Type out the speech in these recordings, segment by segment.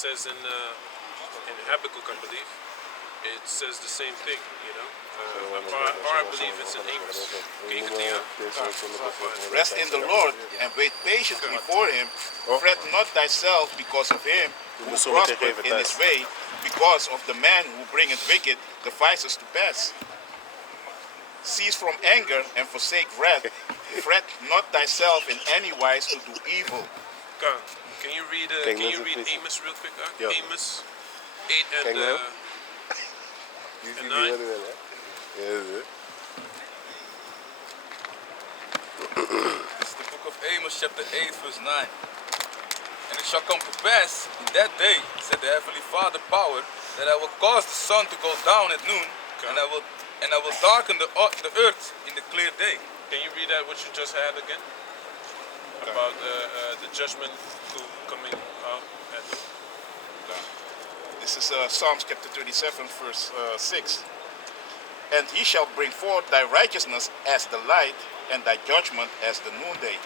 says in Habakkuk, I believe, it says the same thing, you know. Or I believe it's in Amos. Can you continue? Rest in the Lord and wait patiently for him. Fret not thyself because of him who prospereth in his way, because of the man who bringeth wicked devices to pass. Cease from anger and forsake wrath. Fret not thyself in any wise to do evil. Can you read Amos real quick? Amos 8 and 9. It's the book of Amos, chapter 8, verse 9. And it shall come to pass in that day, said the Heavenly Father power, that I will cause the sun to go down at noon, and I will darken the earth in the clear day. Can you read that what you just had again? About the judgment coming out at noon. This is Psalms chapter 37, verse 6. And he shall bring forth thy righteousness as the light, and thy judgment as the noonday.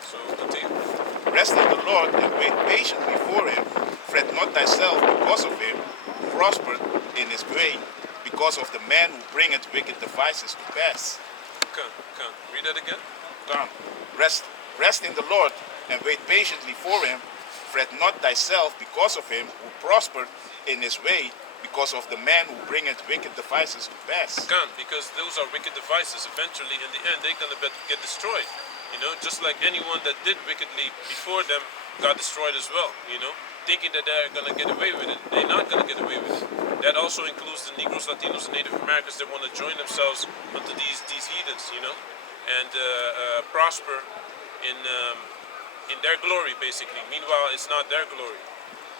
So continue. Rest in the Lord and wait patiently for him. Fret not thyself because of him who prospered in his way, because of the man who bringeth wicked devices to pass. Read that again. Rest in the Lord and wait patiently for him. Fret not thyself because of him who prospered in his way, because of the man who bringeth wicked devices to pass. Because those are wicked devices. Eventually, in the end, they're going to get destroyed. You know, just like anyone that did wickedly before them got destroyed as well. You know, thinking that they're going to get away with it. They're not going to get away with it. That also includes the Negroes, Latinos, and Native Americans that want to join themselves onto these heathens, you know, and prosper in their glory, basically. Meanwhile, it's not their glory.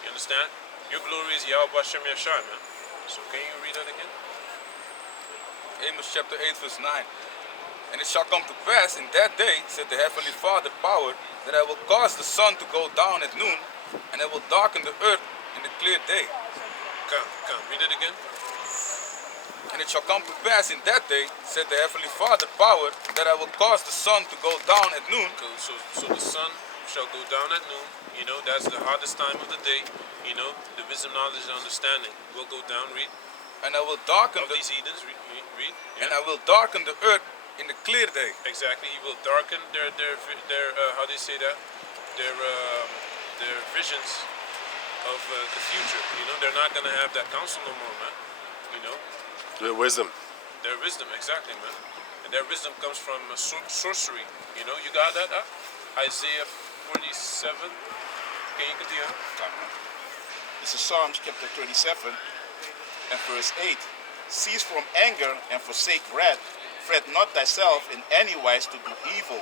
You understand? Your glory is Yahweh Hashem Yashai, man. So can you read that again? Amos chapter 8, verse 9. And it shall come to pass in that day, said the Heavenly Father power, that I will cause the sun to go down at noon, and I will darken the earth in the clear day. Read it again. And it shall come to pass in that day, said the Heavenly Father power, that I will cause the sun to go down at noon. So the sun shall go down at noon. You know, that's the hottest time of the day. You know, the wisdom, knowledge, and understanding will go down. Read. And I will darken these heathens. Read. Yeah. And I will darken the earth in the clear day. Exactly. He will darken their how do you say that? Their visions of the future. You know, they're not gonna have that counsel no more, man. You know. Their wisdom. Their wisdom, exactly, man. And their wisdom comes from sorcery. You know, you got that? Isaiah 47. Can you continue? This is Psalms chapter 37 and verse 8. Cease from anger and forsake wrath. Fret not thyself in any wise to do evil.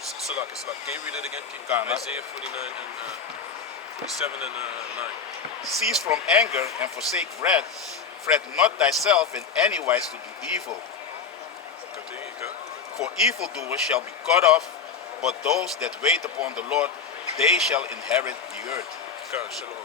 Salak. Can you read it again? Isaiah 49 and 47 and 9. Cease from anger and forsake wrath. Fret not thyself in any wise to do evil. Continue. For evildoers shall be cut off, but those that wait upon the Lord, they shall inherit the earth. Shalom.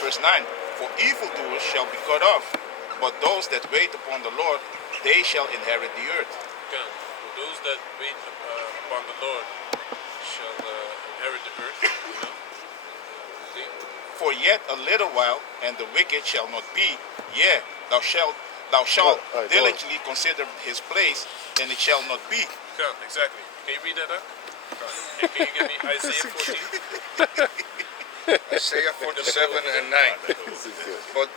Verse 9. For evildoers shall be cut off, but those that wait upon the Lord, they shall inherit the earth. For those that wait upon the Lord shall inherit the earth. You know. For yet a little while, and the wicked shall not be. Yea, thou shalt diligently consider his place, and it shall not be. Exactly. Can you read that up? And can you give me Isaiah 14? Isaiah 47 and 9. But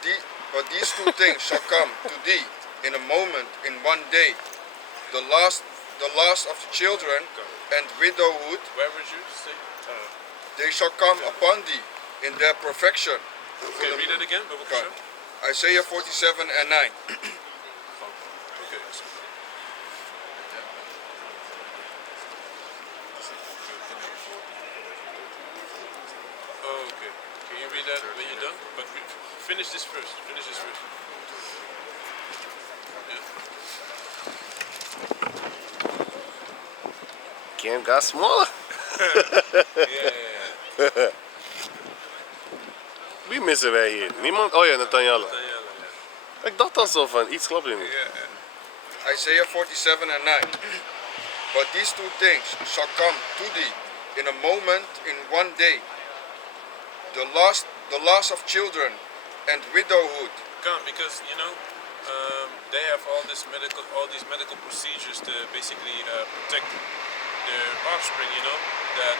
these two things shall come to thee in a moment, in one day. The loss of the children and widowhood. Where would you say? They shall come upon thee in their perfection. Okay, read it again. Isaiah 47 and 9. Okay. Okay. Can you read that when you're done? But finish this first. Cam got smaller. Yeah. Wie missen wij hier? Niemand? Oh ja, Nathaniel. Danielle, ja. Ik dacht al zo van, iets klopt hier niet. Isaiah 47 and 9. But these two things shall come to thee in a moment, in one day. The loss of children and widowhood. Come, because you know they have all these medical procedures to basically protect their offspring. You know that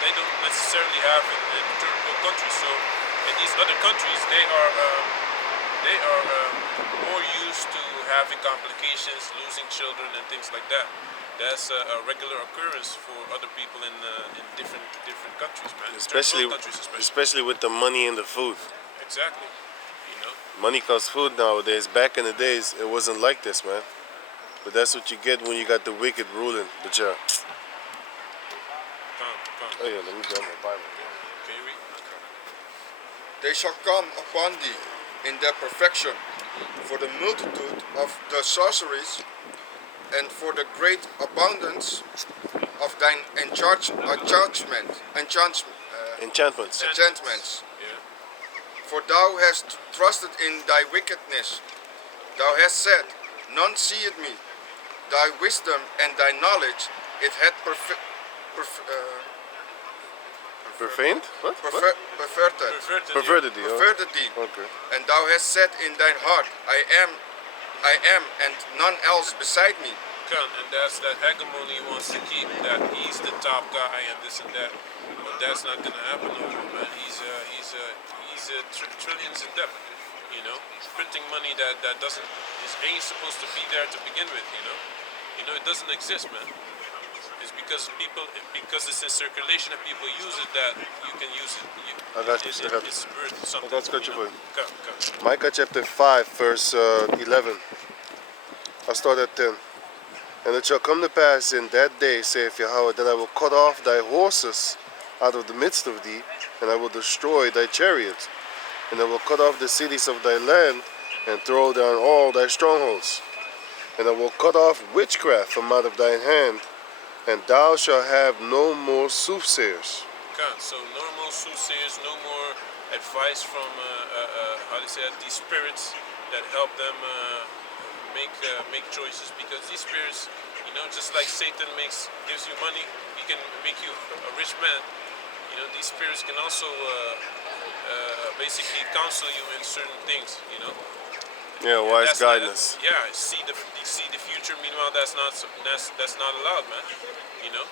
they don't necessarily have in third world countries. So in these other countries, they are more used to having complications, losing children, and things like that. That's a regular occurrence for other people in different countries, man. Especially, Third world countries, especially with the money and the food. Exactly. You know. Money costs food nowadays. Back in the days, it wasn't like this, man. But that's what you get when you got the wicked ruling the job. Come. Oh yeah, let me grab my Bible. Can you read? They shall come upon thee in their perfection, for the multitude of the sorceries, and for the great abundance of thine Enchantments. enchantments. Yeah. For thou hast trusted in thy wickedness. Thou hast said, none seeth me. Thy wisdom and thy knowledge it hath Profaned? What? perverted. Perverted thee. Oh. Perverted thee. Okay. And thou hast said in thine heart, I am, and none else beside me. Come, and that's that hegemony he wants to keep, that he's the top guy and this and that. But that's not gonna happen no more, man. He's trillions in debt. You know, he's printing money that ain't supposed to be there to begin with. You know, it doesn't exist, man. It's because it's in circulation and people use it that you can use it. I got you. It's worth something. I got scripture for you. Come. Micah chapter 5, verse 11. I'll start at 10. And it shall come to pass in that day, saith Yahweh, that I will cut off thy horses out of the midst of thee, and I will destroy thy chariots. And I will cut off the cities of thy land, and throw down all thy strongholds. And I will cut off witchcraft from out of thine hand, and thou shalt have no more soothsayers. So no more soothsayers, no more advice from these spirits that help them make choices, because these spirits, you know, just like Satan gives you money, he can make you a rich man. You know, these spirits can also basically counsel you in certain things. You know. Yeah, wise guidance. See the future. Meanwhile, that's not allowed, man. You know.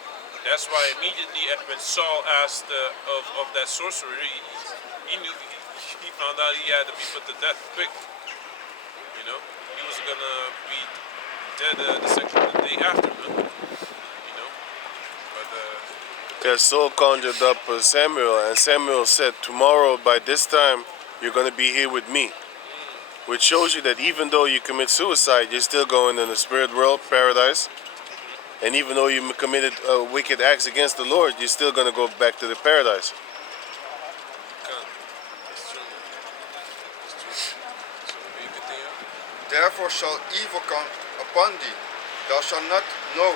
That's why immediately when Saul asked of that sorcerer, he knew, he found out he had to be put to death quick. You know, he was gonna be dead the day after, man. You know, but Yeah, Saul conjured up Samuel, and Samuel said, tomorrow by this time you're gonna be here with me. Which shows you that even though you commit suicide, you're still going in the spirit world, paradise. And even though you committed wicked acts against the Lord, you're still going to go back to the paradise. that's true. That's true. So you continue. Therefore shall evil come upon thee. Thou shalt not know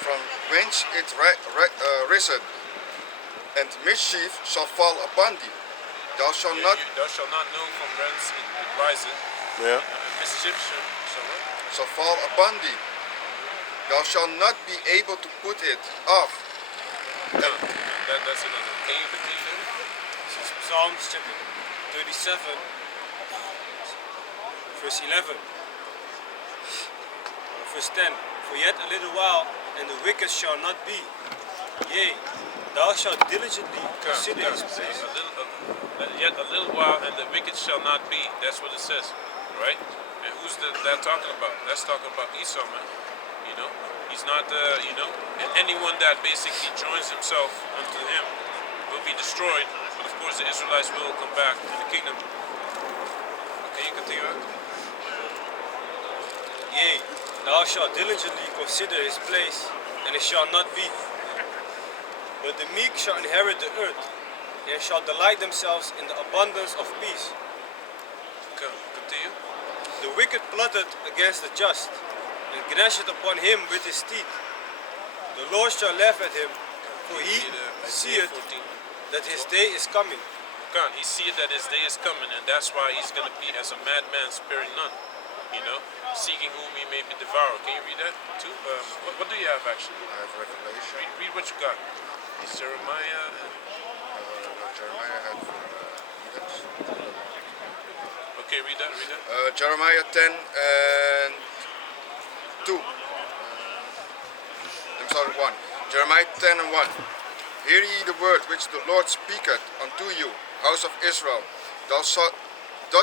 from whence it riseth, and mischief shall fall upon thee. Thou shalt not know from whence it riseth. Yeah. Mischief shall fall upon thee. Thou shalt not be able to put it off. That's another. Can you continue? This is Psalms chapter 37, verse 11. Verse 10. For yet a little while, and the wicked shall not be. Yea, thou shalt diligently consider his place. Yet a little while, and the wicked shall not be. That's what it says, right? And who's that talking about? That's talking about Esau, man. You know, he's not, you know, and anyone that basically joins himself unto him will be destroyed. But of course, the Israelites will come back to the kingdom. Can you continue? Yea, thou shalt diligently consider his place, and it shall not be. But the meek shall inherit the earth, and shall delight themselves in the abundance of peace. Continue. The wicked plotted against the just, and gnasheth upon him with his teeth. The Lord shall laugh at him, For he Isaiah seeth 14. that his day is coming. God, he seeth that his day is coming, and that's why he's going to be as a madman sparing none. You know, seeking whom he may be devoured. Can you read that too? What do you have actually? I have Revelation. Read what you got. It's Jeremiah and... Jeremiah had Edens. Okay, read that, read that. Jeremiah 10 and 2. I'm sorry, 1. Jeremiah 10 and 1. Hear ye the word which the Lord speaketh unto you, house of Israel. Thus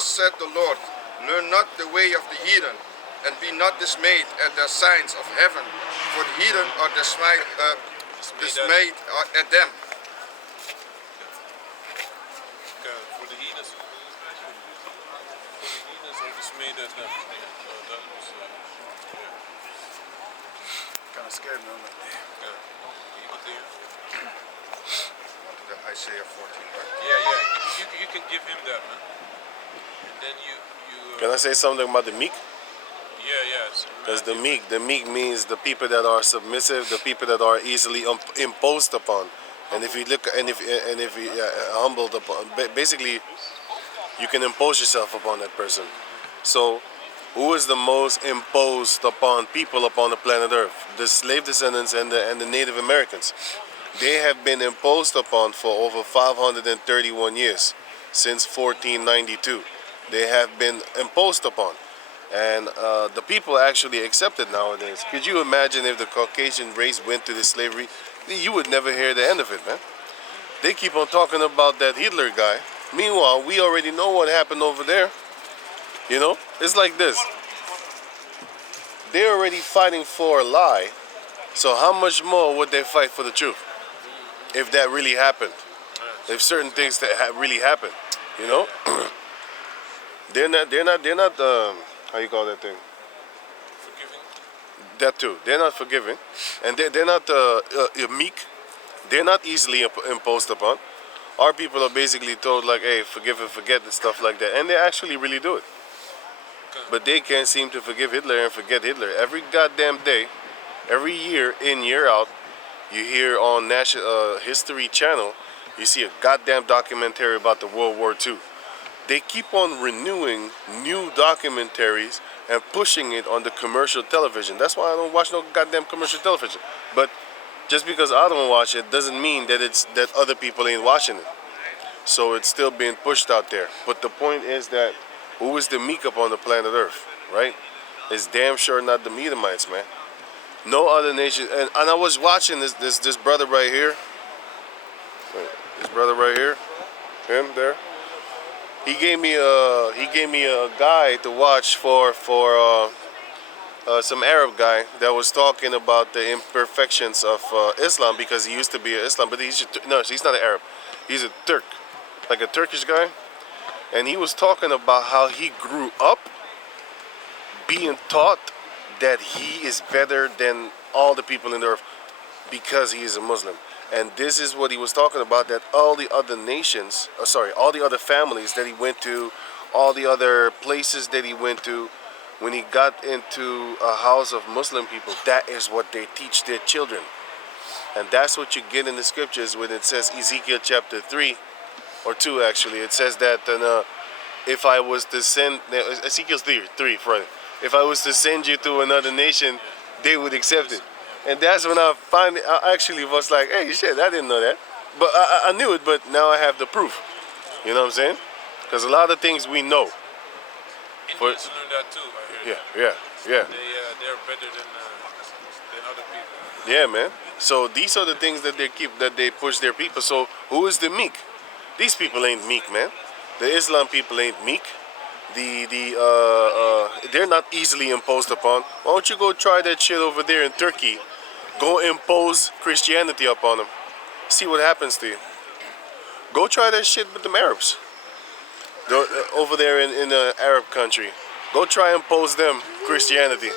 said the Lord, learn not the way of the heathen, and be not dismayed at the signs of heaven, for the heathen are dismayed at them. For the heathens. For the heathens are dismayed at them. That was... Kind of scared me. I'm like, damn. Can you continue? Isaiah 14, right? Yeah. You can give him that, man. And then you Can I say something about the meek? yes. Because the meek means the people that are submissive, the people that are easily imposed upon. And if you look, and if you humbled upon, basically, you can impose yourself upon that person. So, who is the most imposed upon people upon the planet Earth? The slave descendants and the Native Americans. They have been imposed upon for over 531 years, since 1492. They have been imposed upon. And the people actually accept it nowadays. Could you imagine if the Caucasian race went to the slavery? You would never hear the end of it, man. They keep on talking about that Hitler guy. Meanwhile, we already know what happened over there. You know, it's like this. They're already fighting for a lie. So how much more would they fight for the truth? If that really happened. If certain things that really happened, you know? They're not, how you call that thing? forgiving. That too. They're not forgiving. And they're not meek. They're not easily imposed upon. Our people are basically told like, hey, forgive and forget and stuff like that. And they actually really do it. But they can't seem to forgive Hitler and forget Hitler. Every goddamn day, every year in, year out, you hear on National History Channel, you see a goddamn documentary about the World War II. They keep on renewing new documentaries and pushing it on the commercial television. That's why I don't watch no goddamn commercial television. But just because I don't watch it doesn't mean that other people ain't watching it. So it's still being pushed out there. But the point is that who is the meek upon the planet Earth, right? It's damn sure not the Edomites, man. No other nation. And I was watching this brother right here. This brother right here, him there. He gave me a guide to watch for some Arab guy that was talking about the imperfections of Islam, because he used to be an Islam, but he's not an Arab. He's a Turk, like a Turkish guy, and he was talking about how he grew up being taught that he is better than all the people in the earth because he is a Muslim. And this is what he was talking about, that all the other nations, all the other families that he went to, all the other places that he went to, when he got into a house of Muslim people, that is what they teach their children. And that's what you get in the scriptures when it says, Ezekiel chapter 3, or 2 actually, it says that if I was to send, Ezekiel 3, Friday, if I was to send you to another nation, they would accept it. And that's when I actually was like, hey, shit, I didn't know that. But I knew it, but now I have the proof. You know what I'm saying? Because a lot of things we know. Indians learn that too, I hear. Yeah. They're better than other people. Yeah, man. So these are the things that they push their people. So who is the meek? These people ain't meek, man. The Islam people ain't meek. They're not easily imposed upon. Why don't you go try that shit over there in Turkey? Go impose Christianity upon them. See what happens to you. Go try that shit with them Arabs. Over there in an Arab country. Go try and impose them Christianity.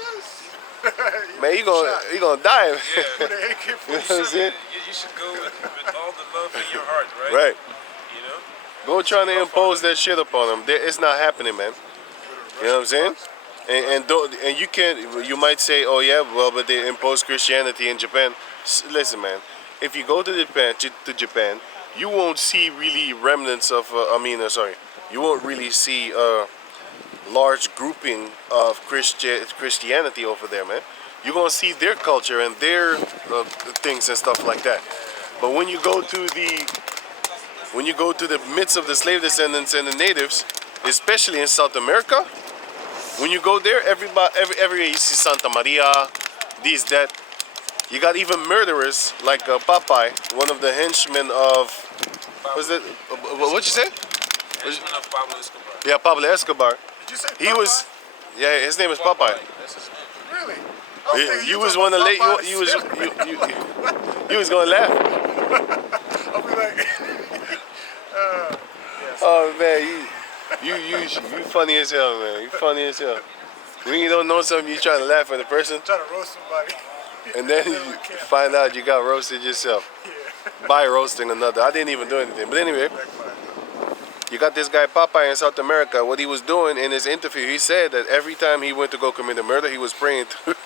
Man, you gonna die. Yeah. You know what I'm saying? You should go with all the love in your heart, right? Right. You know? Go try to impose that shit upon them. It's not happening, man. You know what I'm saying? And you might say, oh yeah, well, but they imposed Christianity in Japan. Listen, man, if you go to Japan, you won't see really remnants of. You won't really see a large grouping of Christianity over there, man. You're gonna see their culture and their things and stuff like that. But when you go to the midst of the slave descendants and the natives, especially in South America, when you go there, everywhere you see Santa Maria, these, that. You got even murderers like Popeye, one of the henchmen of, was it? What'd you say? Henchman of Pablo Escobar. Yeah, Pablo Escobar. Did you say He was, yeah, his name is Popeye. That's his name. Really? You was one of late. You was gonna laugh. I'll be like, Oh man, you funny as hell, man. You funny as hell. When you don't know something, you trying to laugh at the person, trying to roast somebody. and then you find out you got roasted yourself by roasting another. I didn't even do anything. But anyway, you got this guy Popeye in South America. What he was doing in his interview, he said that every time he went to go commit a murder, he was praying to.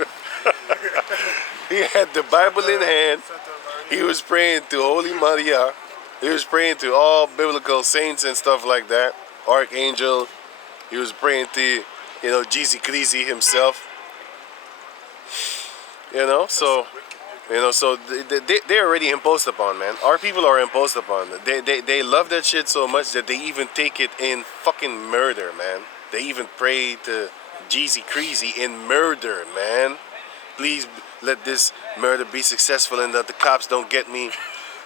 He had the Bible in hand. He was praying to Holy Maria. He was praying to all biblical saints and stuff like that. Archangel. He was praying to, Jesus Christ himself. So they're already imposed upon, man. Our people are imposed upon. They love that shit so much that they even take it in fucking murder, man. They even pray to Jeezy Creasy in murder, man. Please let this murder be successful and that the cops don't get me.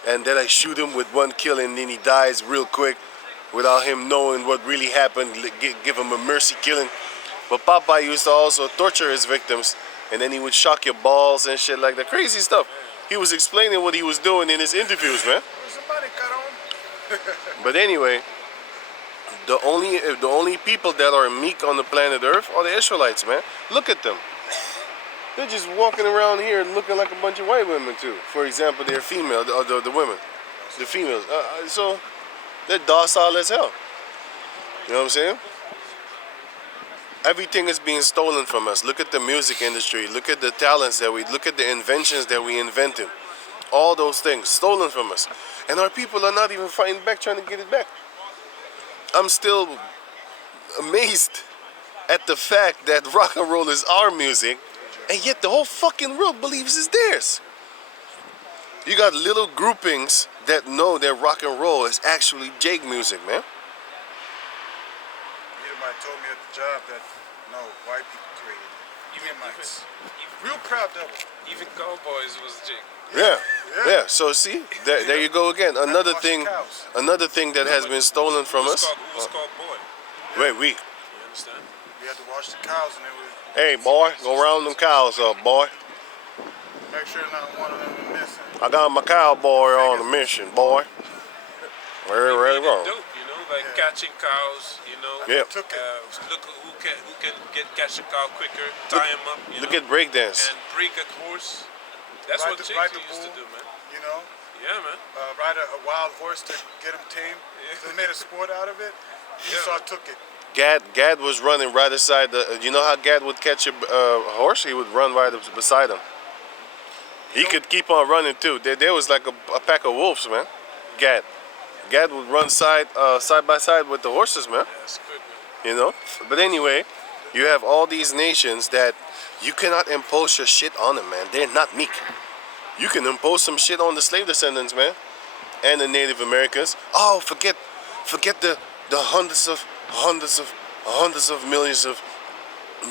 And then I shoot him with one kill and then he dies real quick without him knowing what really happened. Give him a mercy killing. But Popeye used to also torture his victims, and then he would shock your balls and shit like that. Crazy stuff. He was explaining what he was doing in his interviews, man. But anyway, the only people that are meek on the planet Earth are the Israelites, man. Look at them. They're just walking around here looking like a bunch of white women too. For example, they're female, the women, the females. So they're docile as hell. You know what I'm saying? Everything is being stolen from us. Look at the music industry. Look at the talents look at the inventions that we invented. All those things stolen from us. And our people are not even fighting back, trying to get it back. I'm still amazed at the fact that rock and roll is our music, and yet the whole fucking world believes it's theirs. You got little groupings that know that rock and roll is actually Jake music, man. Somebody told me at the job that no, white people created Edomites. Real proud of it. Even Cowboys was Jake. Yeah. So see, there you go again. Another thing that has been stolen from us. Who was called boy? Wait, You understand? We had to wash the cows and it was. Hey, boy, go round them cows up, boy. Make sure not one of them is missing. I got my cowboy on a mission, boy. Where Really wrong? dope, like catching cows, Yeah. Look who can catch a cow quicker, tie him up, Look at breakdance. and break a horse. That's Ride what the- Jake ride the used to bull. do, man. Yeah, man. Ride a wild horse to get him tamed. So they made a sport out of it. Esau took it. Gad was running right beside the. You know how Gad would catch a horse? He would run right beside him. He could keep on running too. There was like a pack of wolves, man. Gad would run side by side with the horses, man. That's good, man. But anyway, you have all these nations that you cannot impose your shit on them, man. They're not meek. You can impose some shit on the slave descendants, man, and the Native Americans. Oh, forget the hundreds of millions of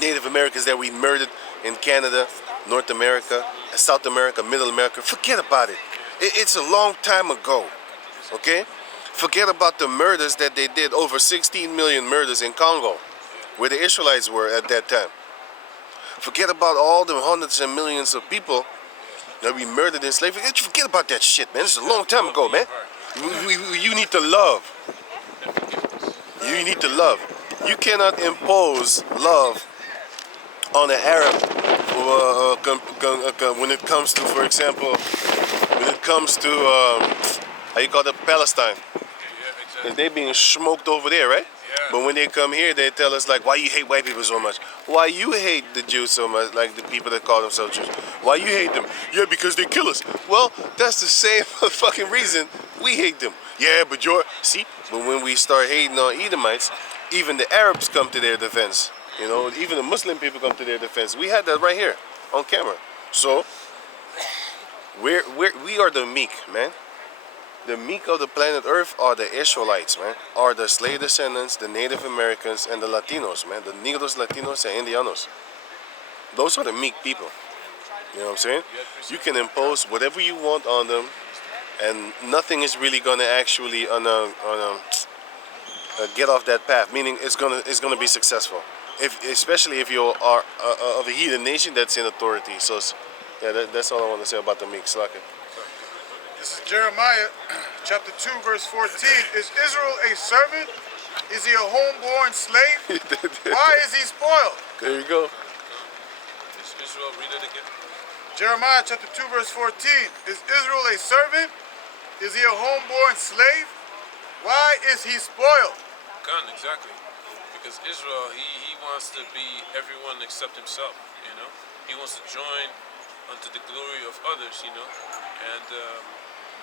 Native Americans that we murdered in Canada, North America, South America, Middle America. Forget about it. It's a long time ago, okay? Forget about the murders that they did, over 16 million murders in Congo, where the Israelites were at that time. Forget about all the hundreds and millions of people that we murdered in slavery. Forget about that shit, man. It's a long time ago, man. You need to love. You need to love. You cannot impose love on an Arab when it comes to, for example, how you call it, Palestine. Yeah, exactly. They being smoked over there, right? Yeah, But when they come here, they tell us like, why you hate white people so much? Why you hate the Jews so much, like the people that call themselves Jews? Why you hate them? Yeah, because they kill us. Well, that's the same fucking reason we hate them. Yeah, but see, but when we start hating on Edomites, even the Arabs come to their defense. You know, even the Muslim people come to their defense. We had that right here on camera. So we are the meek, man. The meek of the planet Earth are the Israelites, man. Are the slave descendants, the Native Americans, and the Latinos, man. The Negros, Latinos, and Indianos. Those are the meek people. You know what I'm saying? You can impose whatever you want on them, and nothing is really gonna actually get off that path. Meaning, it's gonna be successful. Especially if you are of a heathen nation that's in authority. So, yeah, that's all I want to say about the meek. Slaka. This is Jeremiah chapter 2 verse 14. Is Israel a servant? Is he a homeborn slave? Why is he spoiled? There you go. Is Israel, read it again. Jeremiah chapter 2 verse 14. Is Israel a servant? Is he a homeborn slave? Why is he spoiled? Khan, exactly. Because Israel, he wants to be everyone except himself, you know. He wants to join unto the glory of others, you know, and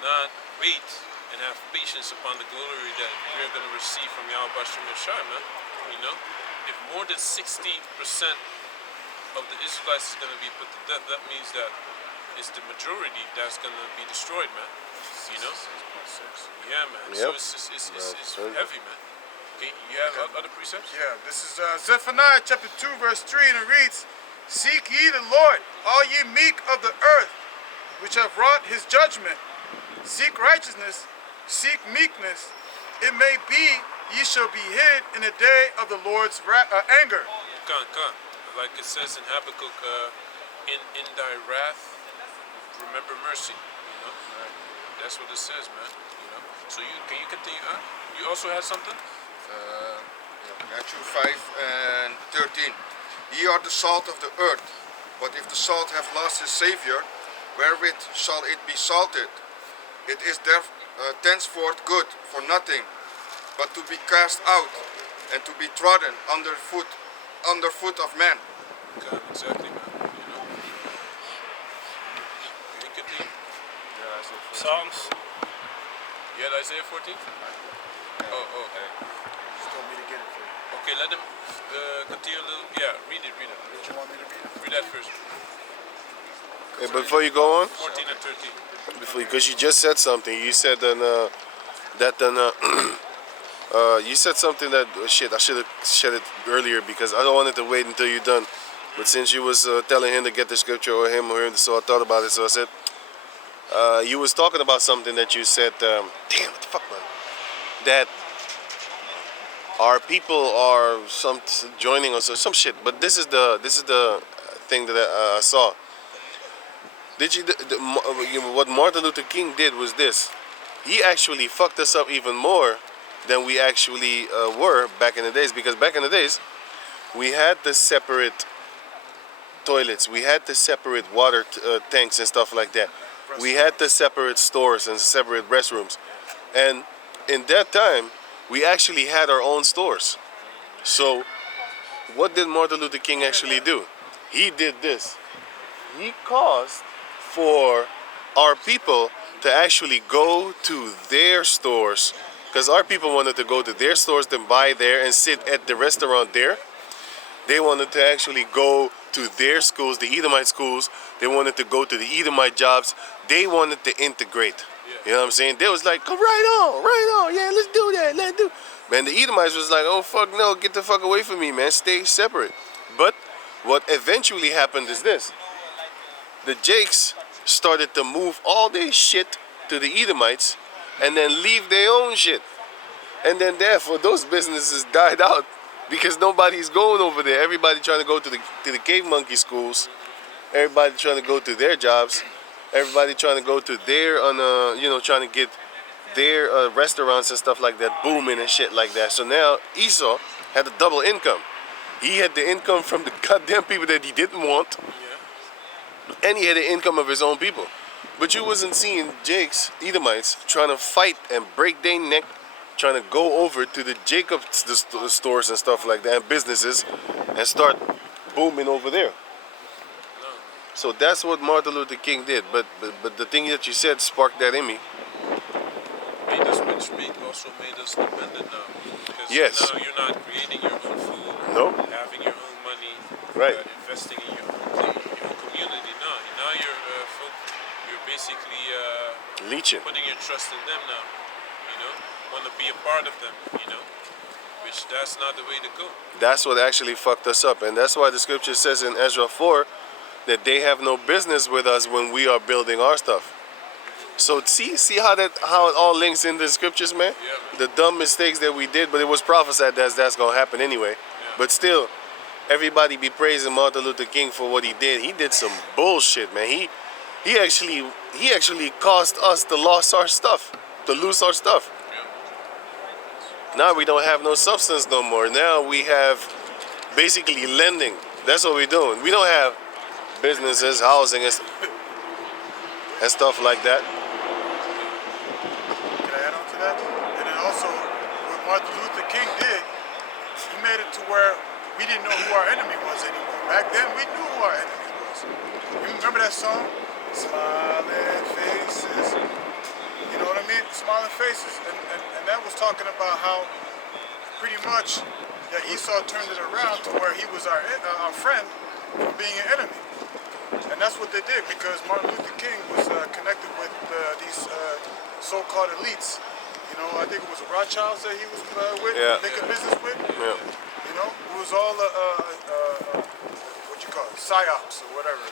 not wait and have patience upon the glory that we're going to receive from Yahweh Bashim Yashai, man. You know, if more than 60% of the Israelites is going to be put to death, that means that it's the majority that's going to be destroyed, man. You know? Yeah, man. Yep. So it's heavy, man. Okay, you have other precepts? Yeah, this is Zephaniah chapter 2 verse 3, and it reads, Seek ye the Lord, all ye meek of the earth, which have wrought his judgment. Seek righteousness, seek meekness. It may be ye shall be hid in the day of the Lord's anger. Come. Like it says in Habakkuk, in thy wrath, remember mercy. You know, that's what it says, man. You know. So can you continue? You also had something? Matthew 5 and 13. Ye are the salt of the earth, but if the salt have lost his Savior, wherewith shall it be salted? It is thenceforth good for nothing, but to be cast out and to be trodden under foot of man. Okay, exactly, man. You know. Can you continue? Psalms. You had Isaiah 14? Oh, okay. Okay, let them continue a little. Yeah, read it. What you want me to read? Read that first. Hey, before you go on, 14 and 13. because you just said something. You said you said something that shit. I should have said it earlier because I don't want it to wait until you're done. But since you was telling him to get the scripture or him, so I thought about it. So I said, you was talking about something that you said. Damn, what the fuck, man? That our people are joining us or some shit. But this is the thing that I saw. Did what Martin Luther King did was this. He actually fucked us up even more than we actually were back in the days. Because back in the days, we had the separate toilets. We had the separate water tanks and stuff like that. We had the separate stores and separate restrooms. And in that time, we actually had our own stores. So what did Martin Luther King actually do? He did this. He caused for our people to actually go to their stores, because our people wanted to go to their stores to buy there and sit at the restaurant there. They wanted to actually go to their schools, the Edomite schools. They wanted to go to the Edomite jobs. They wanted to integrate. You know what I'm saying? They was like, come right on, yeah, let's do that, Man, the Edomites was like, oh fuck no, get the fuck away from me, man, stay separate. But what eventually happened is this. The Jakes started to move all their shit to the Edomites and then leave their own shit. And then therefore those businesses died out because nobody's going over there. Everybody trying to go to the cave monkey schools. Everybody trying to go to their jobs. Everybody trying to go to their trying to get their restaurants and stuff like that booming and shit like that. So now Esau had a double income. He had the income from the goddamn people that he didn't want. And he had the income of his own people. But you wasn't seeing Jakes, Edomites, trying to fight and break their neck, trying to go over to the Jacob's stores and stuff like that, and businesses, and start booming over there. So that's what Martin Luther King did. But the thing that you said sparked that in me. Made us rich, also made us dependent now. Because Yes. now you're not creating your own food, Nope. having your own money, Right. investing in your own community. Now you're basically Leeching. putting your trust in them now. Want to be a part of them. Which that's not the way to go. That's what actually fucked us up, and that's why the scripture says in Ezra 4 that they have no business with us when we are building our stuff. So see how it all links in the scriptures, man. Yeah. The dumb mistakes that we did, but it was prophesied that that's gonna happen anyway. Yeah. But still, everybody be praising Martin Luther King for what he did. He did some bullshit, man. He actually caused us to lose our stuff. Now we don't have no substance no more. Now we have basically lending. That's what we're doing. We don't have businesses, housing, and stuff like that. Can I add on to that? And then also, what Martin Luther King did, he made it to where we didn't know who our enemy was anymore. Back then, we knew who our enemy was. You remember that song? Smiling faces. You know what I mean? Smiling faces. And that was talking about how pretty much that Esau turned it around to where he was our friend from being an enemy. And that's what they did, because Martin Luther King was connected with these so-called elites. I think it was Rothschilds that he was with, making business with. Yeah. It was all what you call it, psyops or whatever.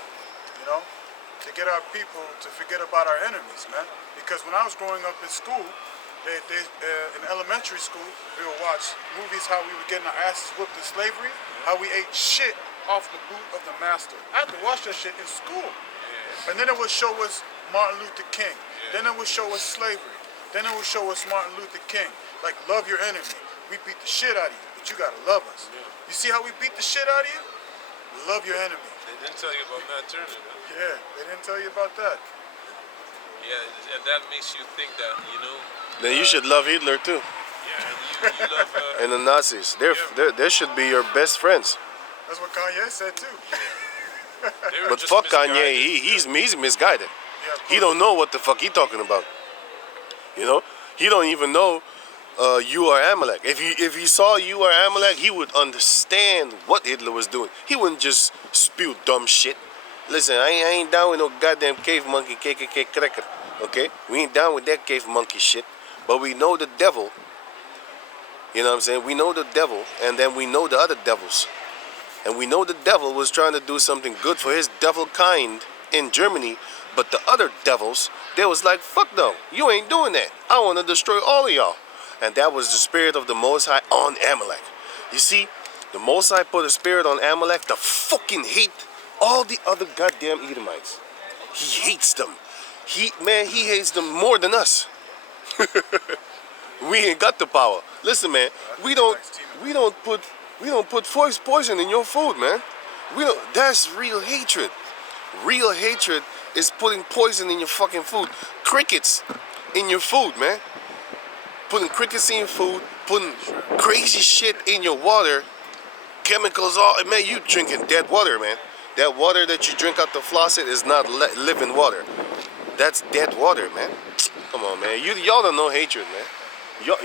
To get our people to forget about our enemies, man. Because when I was growing up in school, in elementary school, we would watch movies how we were getting our asses whipped in slavery, how we ate shit off the boot of the master. I had to watch that shit in school. And then it would show us Martin Luther King. Then it would show us slavery. Then it would show us Martin Luther King. Like, love your enemy. We beat the shit out of you, but you gotta love us. You see how we beat the shit out of you? Love your enemy. They didn't tell you about Matt Turner, man. Yeah, they didn't tell you about that. Yeah, and that makes you think that, Then you should love Hitler too, yeah, and you love and the Nazis. They should be your best friends. That's what Kanye said too. they were But just fuck misguided. Kanye, he's misguided. Yeah, of He course. don't know what the fuck he talking about. He don't even know you are Amalek. If he saw you are Amalek, he would understand what Hitler was doing. He wouldn't just spew dumb shit. Listen, I ain't down with no goddamn cave monkey KKK cracker. Okay, we ain't down with that cave monkey shit. But we know the devil. You know what I'm saying? We know the devil, and then we know the other devils. And we know the devil was trying to do something good for his devil kind in Germany, but the other devils, they was like, fuck no, you ain't doing that. I want to destroy all of y'all. And that was the spirit of the Most High on Amalek. You see, the Most High put a spirit on Amalek to fucking hate all the other goddamn Edomites. He hates them. He hates them more than us. We ain't got the power. Listen, man, we don't put poison in your food, man. That's real hatred. Real hatred is putting poison in your fucking food. Crickets in your food, man. Putting crickets in your food, putting crazy shit in your water. Chemicals, man, you drinking dead water, man. That water that you drink out the faucet is not living water. That's dead water, man. Come on, man. Y'all don't know hatred, man.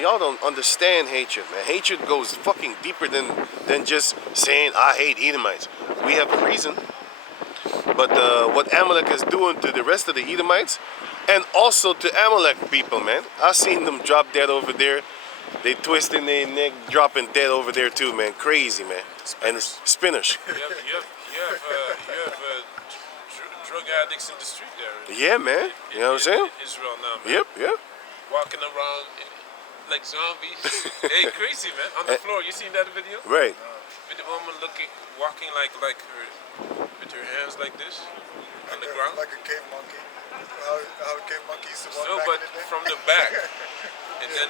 Y'all don't understand hatred, man. Hatred goes fucking deeper than just saying, I hate Edomites. We have a reason. But what Amalek is doing to the rest of the Edomites, and also to Amalek people, man. I've seen them drop dead over there. They twisting their neck, dropping dead over there too, man. Crazy, man. And it's spinners. You have drug addicts in the street there. Yeah, man. You know what I'm saying? In Israel now, man. Yep. Walking around like zombies. Hey, crazy, man. On the floor. You seen that video? Right. With the woman walking like her, with her hands like this on the ground. Like a cave monkey. How a cave monkey used to walk No, back but in the day. from the back. And then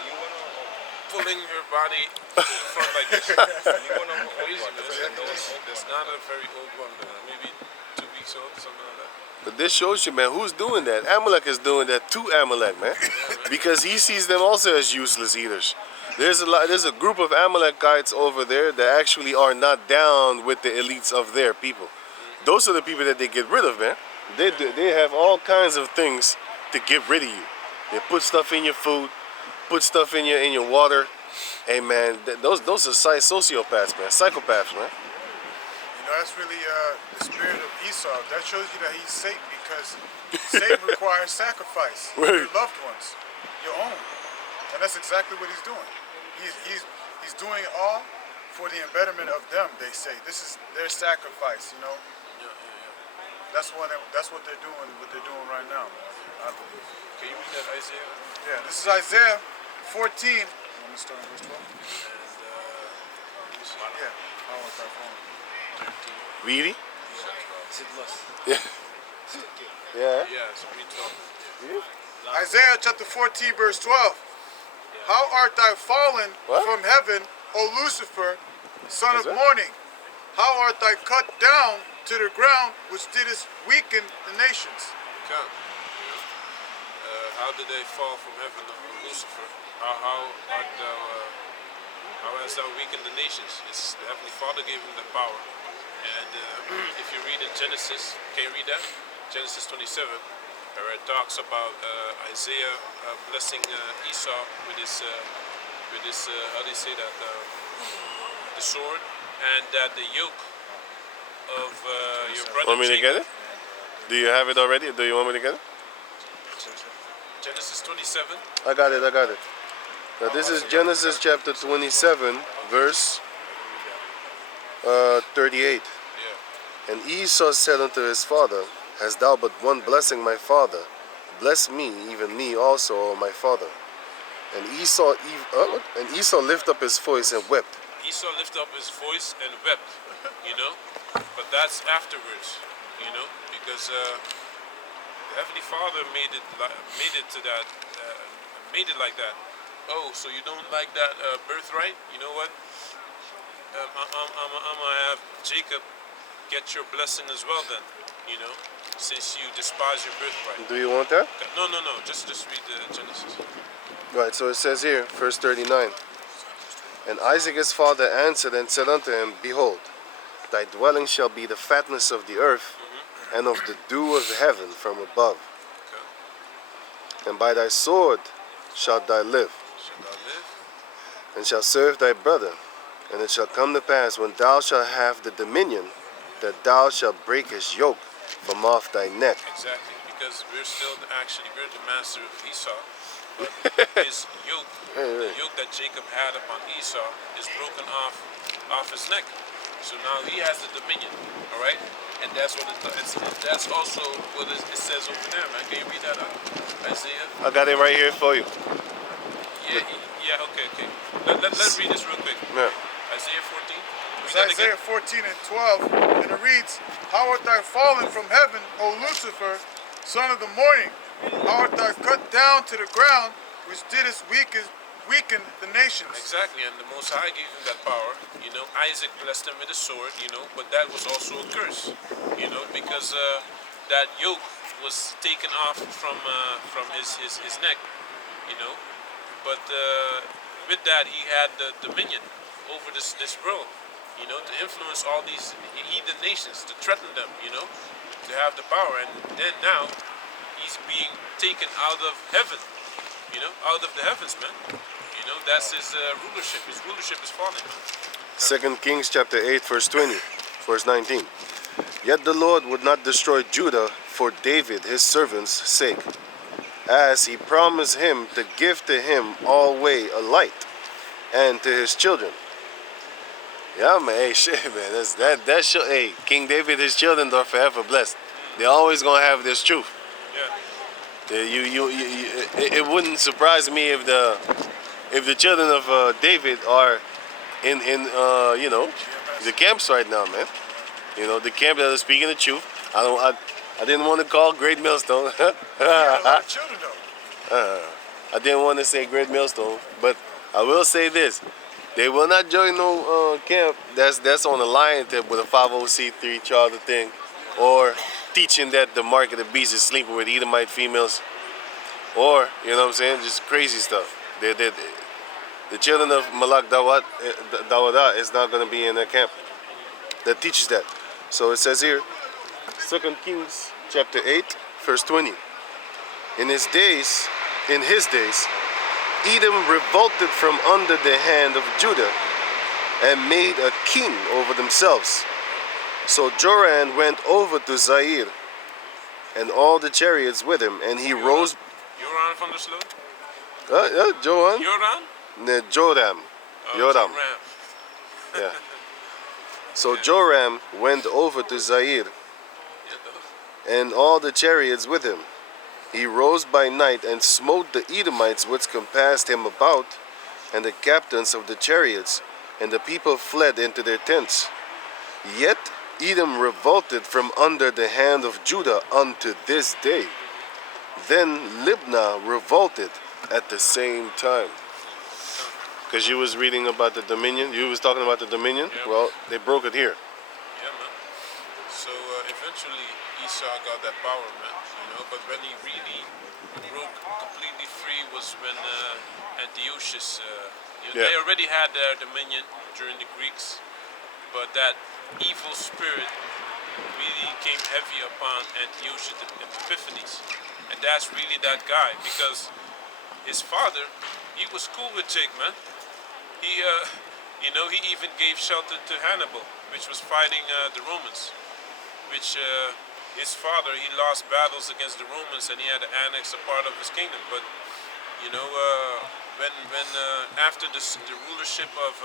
pulling her body in front like this. Crazy, man. That's not a very old one, man. Maybe 2 weeks old, something like that. But this shows you, man, who's doing that? Amalek is doing that to Amalek, man. Because he sees them also as useless eaters. There's a group of Amalekites over there that actually are not down with the elites of their people. Those are the people that they get rid of, man. They have all kinds of things to get rid of you. They put stuff in your food, put stuff in your water. Hey, man, those are sociopaths, man, psychopaths, man. You know, that's really the spirit of Esau. That shows you that he's Satan, because Satan requires sacrifice. Right. Your loved ones, your own. And that's exactly what he's doing. He's doing it all for the embetterment of them, they say. This is their sacrifice, you know. That's what they're doing, right now, I believe. Can you read that Isaiah? Yeah, this is Isaiah 14. Let me start in verse 12. Yeah, I want that phone. Really? Is it lost? Yeah. Yeah. Yeah, so read 12. Isaiah chapter 14, verse 12. How art thou fallen from heaven, O Lucifer, son of morning? How art thou cut down to the ground, which didst weaken the nations? Come. How did they fall from heaven, Lucifer? How hast thou weakened the nations? It's the Heavenly Father gave him the power. And if you read in Genesis, can you read that? Genesis 27, where it talks about Isaiah blessing Esau with his how do you say that? The sword, and that the yoke of your brother. Want me to get it? Do you have it already? Do you want me to get it? Genesis 27. I got it. Now this is Genesis chapter 27, verse 38. Yeah. And Esau said unto his father, Hast thou but one blessing, my father? Bless me, even me also, O my father. And Esau lifted up his voice and wept. Esau lifted up his voice and wept, you know. But that's afterwards, you know, because the Heavenly Father made it like that. Oh, so you don't like that birthright? You know what? I'm gonna have Jacob get your blessing as well then, you know, since you despise your birthright. Do you want that? No. Just read the Genesis. Right, so it says here, verse 39. And Isaac his father answered and said unto him, Behold, thy dwelling shall be the fatness of the earth, and of the dew of heaven from above. Okay. And by thy sword shalt thou live, and shalt serve thy brother. And it shall come to pass, when thou shalt have the dominion, that thou shalt break his yoke from off thy neck. Exactly, because we're the master of Esau, but his yoke, the yoke that Jacob had upon Esau, is broken off his neck. So now he has the dominion, all right? And that's what that's also what it says over there, man. Can you read that out? Isaiah? I got it right here for you. Yeah, okay. Let's read this real quick. Yeah. Isaiah 14. It's Isaiah 14 and 12, and it reads, How art thou fallen from heaven, O Lucifer, son of the morning? How art thou cut down to the ground, which didst weaken the nations? Exactly, and the Most High gave him that power. You know, Isaac blessed him with a sword, you know, but that was also a curse, you know, because that yoke was taken off from his neck, you know. But with that, he had the dominion over this world, you know, to influence all these heathen nations, to threaten them, you know, to have the power. And then now, he's being taken out of heaven, you know, out of the heavens, man. You know, that's his rulership. His rulership is falling. 2 Kings chapter 8, verse 20, verse 19. Yet the Lord would not destroy Judah for David his servant's sake, as he promised him to give to him alway a light, and to his children. Yeah, man. Hey, shit, man. That show. Hey, King David, his children are forever blessed. They're always gonna have this truth. Yeah. It wouldn't surprise me if the children of David are in you know, the camps right now, man. You know, the camp that are speaking the truth. I didn't want to call Great Millstone. You got a lot of children, though. I didn't want to say Great Millstone, but I will say this: they will not join no camp that's on the lion tip with a 50c3 charter thing, or teaching that the mark of the beast is sleeping with Edomite females, or, you know what I'm saying, just crazy stuff. The children of Malak Dawada is not going to be in their camp that teaches that. So it says here, 2 Kings chapter 8, verse 20. In his days, Edom revolted from under the hand of Judah and made a king over themselves. So Joram went over to Zair and all the chariots with him, and he rose. Joram van der Sloot? Joram? Joram? No, Joram. Joram. Yeah. So Joram went over to Zair and all the chariots with him. He rose by night and smote the Edomites which compassed him about, and the captains of the chariots, and the people fled into their tents. Yet Edom revolted from under the hand of Judah unto this day. Then Libnah revolted at the same time. Because you was reading about the dominion, you was talking about the dominion, Yeah. well, they broke it here. Yeah, man. So eventually Esau got that power, man. You know, but when he really broke completely free was when Antiochus. Yeah. They already had their dominion during the Greeks, but that evil spirit really came heavy upon Antiochus Epiphanes, and that's really that guy, because his father, he was cool with Jake, man. He, you know, he even gave shelter to Hannibal, which was fighting the Romans. Which his father, he lost battles against the Romans, and he had to annex a part of his kingdom. But you know, when after the rulership of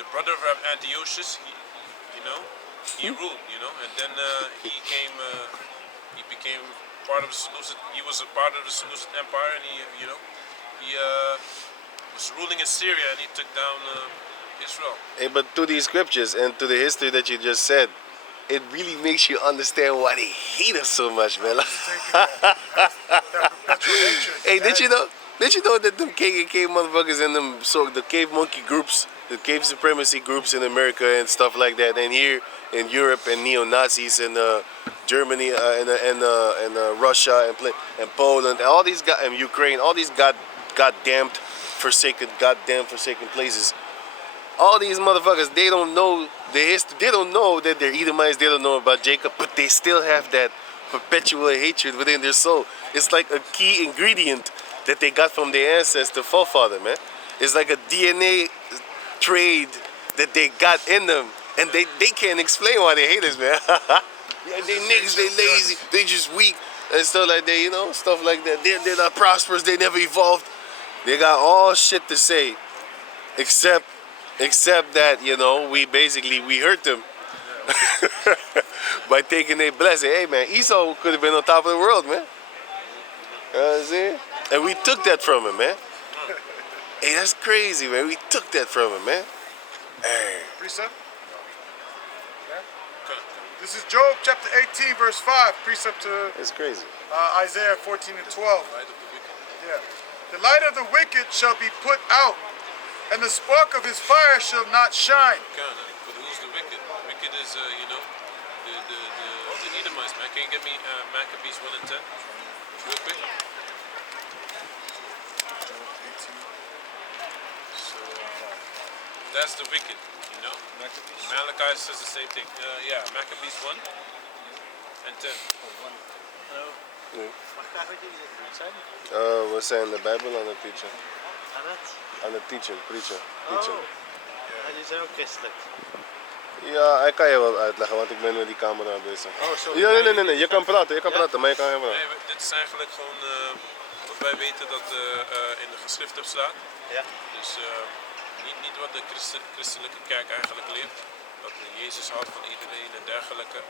the brother of Antiochus, he ruled, you know, and then he became part of the Seleucid. He was a part of the Seleucid Empire, and he was ruling in Syria, and he took down Israel. Hey, but to these scriptures and to the history that you just said, it really makes you understand why they hate us so much, man. Hey, did you know that them KKK motherfuckers and them the cave monkey groups, the cave supremacy groups in America and stuff like that, and here in Europe and neo-Nazis in Germany and Russia and Poland, and all these and Ukraine, all these goddamn forsaken places. All these motherfuckers, they don't know the history. They don't know that they're Edomites. They don't know about Jacob, but they still have that perpetual hatred within their soul. It's like a key ingredient that they got from their ancestor, forefather, man. It's like a DNA trade that they got in them, and they can't explain why they hate us, man. Yeah, they niggas, they lazy, they just weak and stuff like that, you know, stuff like that. They're not prosperous. They never evolved. They got all shit to say, except that, you know, we hurt them by taking their blessing. Hey, man, Esau could have been on top of the world, man. You know what I'm saying? And we took that from him, man. Hey, that's crazy, man. We took that from him, man. Hey. Precept? Yeah. This is Job chapter 18, verse 5. Precept to That's crazy. Isaiah 14 and 12. Yeah. The light of the wicked shall be put out, and the spark of his fire shall not shine. But who's the wicked? Wicked is, you know, the Edomites, man. Can you get me Maccabees 1 and 10? Real quick. So, that's the wicked, you know. Malachi says the same thing. Yeah, Maccabees 1 and 10. We zijn de Bijbel aan het teachen. Aan het teachen, preachen. Ja, die zijn ook christelijk. Ja, ik kan je wel uitleggen, want ik ben met die camera bezig. Oh, sorry. Ja, nee. Je kan praten, maar je kan helemaal. Nee, dit is eigenlijk gewoon wat wij weten dat in de geschriften staat. Ja. Dus niet wat de christelijke kerk eigenlijk leert. Dat Jezus houdt van iedereen en dergelijke.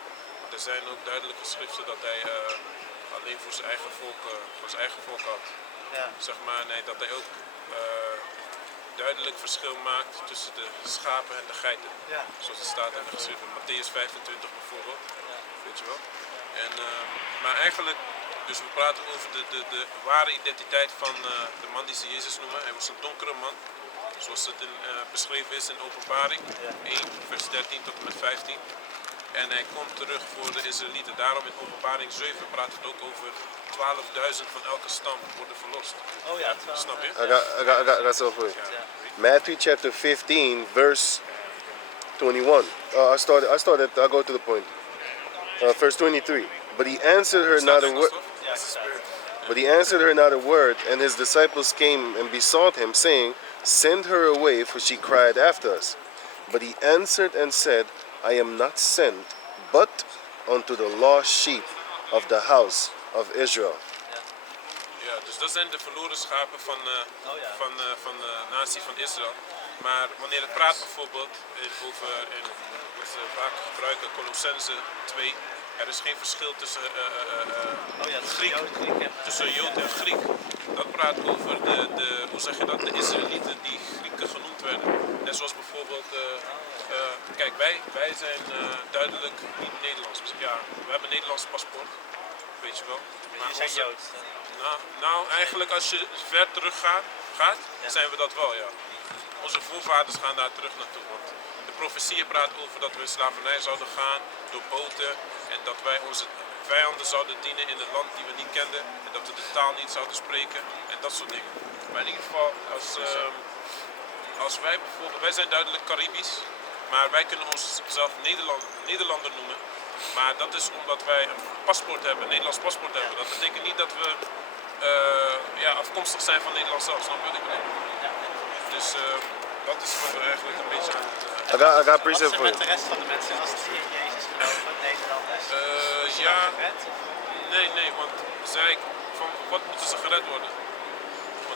Er zijn ook duidelijke geschriften dat hij alleen voor zijn eigen volk had. Ja. Zeg maar, nee, dat hij ook duidelijk verschil maakt tussen de schapen en de geiten. Ja. Zoals het staat in de geschriften. Matthäus 25 bijvoorbeeld. Weet je wel. En, maar eigenlijk, dus we praten over de ware identiteit van de man die ze Jezus noemen. Hij was een donkere man. Zoals het beschreven is in Openbaring 1, vers 13 tot en met 15. En hij komt terug voor de Israëlieten. Daarom in Openbaring 7 praat het ook over 12.000 van elke stam worden verlost. Oh ja, 12. Snap je? I got something for you. Matthew chapter 15, verse 21. I'll go to the point. Verse 23. But he answered her not a word. Ja, staat. But he answered her not a word, and his disciples came and besought him, saying, Send her away, for she cried after us. But he answered and said, I am not sent, but unto the lost sheep of the house of Israel. Ja, dus dat zijn de verloren schapen van de natie van Israël. Maar wanneer het praat bijvoorbeeld over, wat ze vaak gebruiken, Colossense 2, er is geen verschil tussen tussen Jood en Griek. Dat praat over hoe zeg je dat, de Israëlieten die Grieken genoemd werden. Net zoals bijvoorbeeld, kijk wij zijn duidelijk niet Nederlands. Ja, we hebben een Nederlands paspoort, weet je wel. Maar Je zijn Joods. nou, eigenlijk als je ver terug gaat, zijn we dat wel, ja. Onze voorvaders gaan daar terug naartoe. Want de profetieën praat over dat we in slavernij zouden gaan door boten. En dat wij onze vijanden zouden dienen in een land die we niet kenden. En dat we de taal niet zouden spreken. En dat soort dingen. Maar in ieder geval, als wij bijvoorbeeld, wij zijn duidelijk Caribisch. Maar wij kunnen onszelf Nederlander noemen. Maar dat is omdat wij een paspoort hebben, een Nederlands paspoort hebben. Dat betekent niet dat we afkomstig zijn van Nederland zelf, snap je wat ik bedoel? Dus dat is wat we eigenlijk een beetje aan het... I got a precept for Wat you. met de rest van de mensen als die in Jezus geloven, Nederlanders? ja, Gered? nee, want van wat moeten ze gered worden?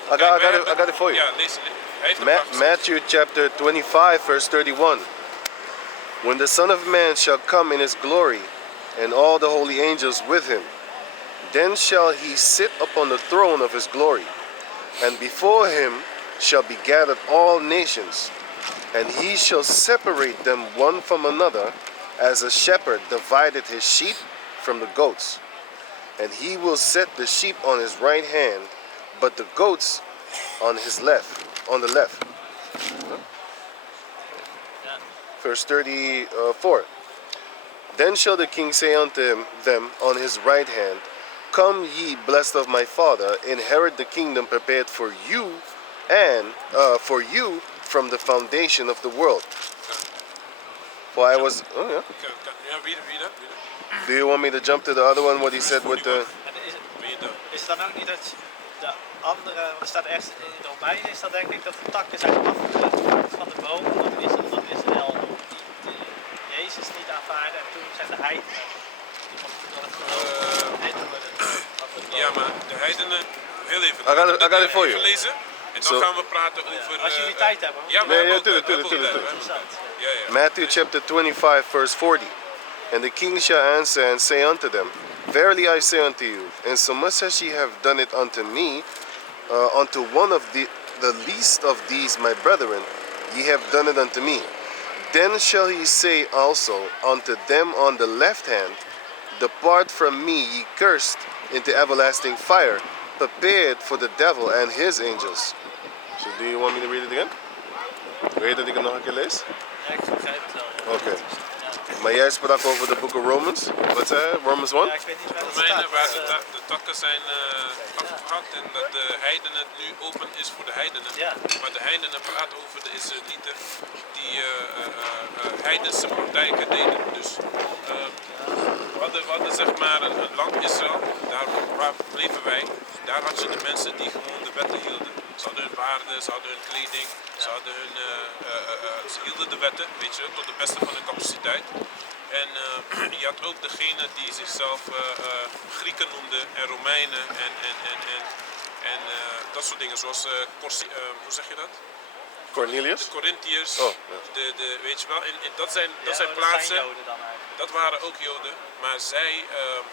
Want, I got it for you. Ja, lees het. Hij heeft een paar gezegd. Matthew chapter 25, verse 31. When the Son of Man shall come in his glory, and all the holy angels with him, then shall he sit upon the throne of his glory, and before him shall be gathered all nations, and he shall separate them one from another, as a shepherd divideth his sheep from the goats. And he will set the sheep on his right hand, but the goats on the left. Verse 34. Then shall the king say unto them on his right hand, Come ye blessed of my father, inherit the kingdom prepared for you from the foundation of the world. For I was Wie dat? Do you want me to jump to the other one what he said with the Is het dan ook niet dat de andere, want er staat ergens in de Romeinen, is dat denk ik dat de takken zijn afgeplukt van de boom, dan Israël die Jezus niet aanvaarden en toen zijn de heidenen die door het geloof Ja, maar de heidenen, heel even. I got it for you. Even lezen en dan gaan we praten over... Als jullie tijd hebben. Ja, Nee, maar tuurlijk. Ja. Matthew chapter 25, verse 40. And the king shall answer and say unto them, Verily I say unto you, insomuch as ye have done it unto me, unto one of the least of these my brethren, ye have done it unto me. Then shall he say also unto them on the left hand, Depart from me, ye cursed, into everlasting fire, prepared for the devil and his angels. So do you want me to read it again? Wil je dat ik hem nog een keer lees? Ja, ik begrijp het wel. Oké. Maar jij sprak over de boek of Romans. Wat zei je? Romans 1? Ja, ik weet niet waar dat Romeinen waar staat. de takken zijn afgehakt en dat de heidenen nu open is voor de heidenen. Ja. Maar de heidenen praten over de Israëlieten die heidense praktijken deden. Dus we hadden zeg maar een land Israël, waar bleven wij. Daar had je de mensen die gewoon de wetten hielden. Ze hadden hun waarden, ze hadden hun kleding, ze hielden de wetten, weet je, tot de beste van hun capaciteit. En je had ook degene die zichzelf Grieken noemden en Romeinen en dat soort dingen, zoals hoe zeg je dat? Cornelius? De Corinthiërs, Oh, weet je wel, en dat zijn Dat plaatsen, zijn Joden dan eigenlijk. dat waren ook Joden, maar zij,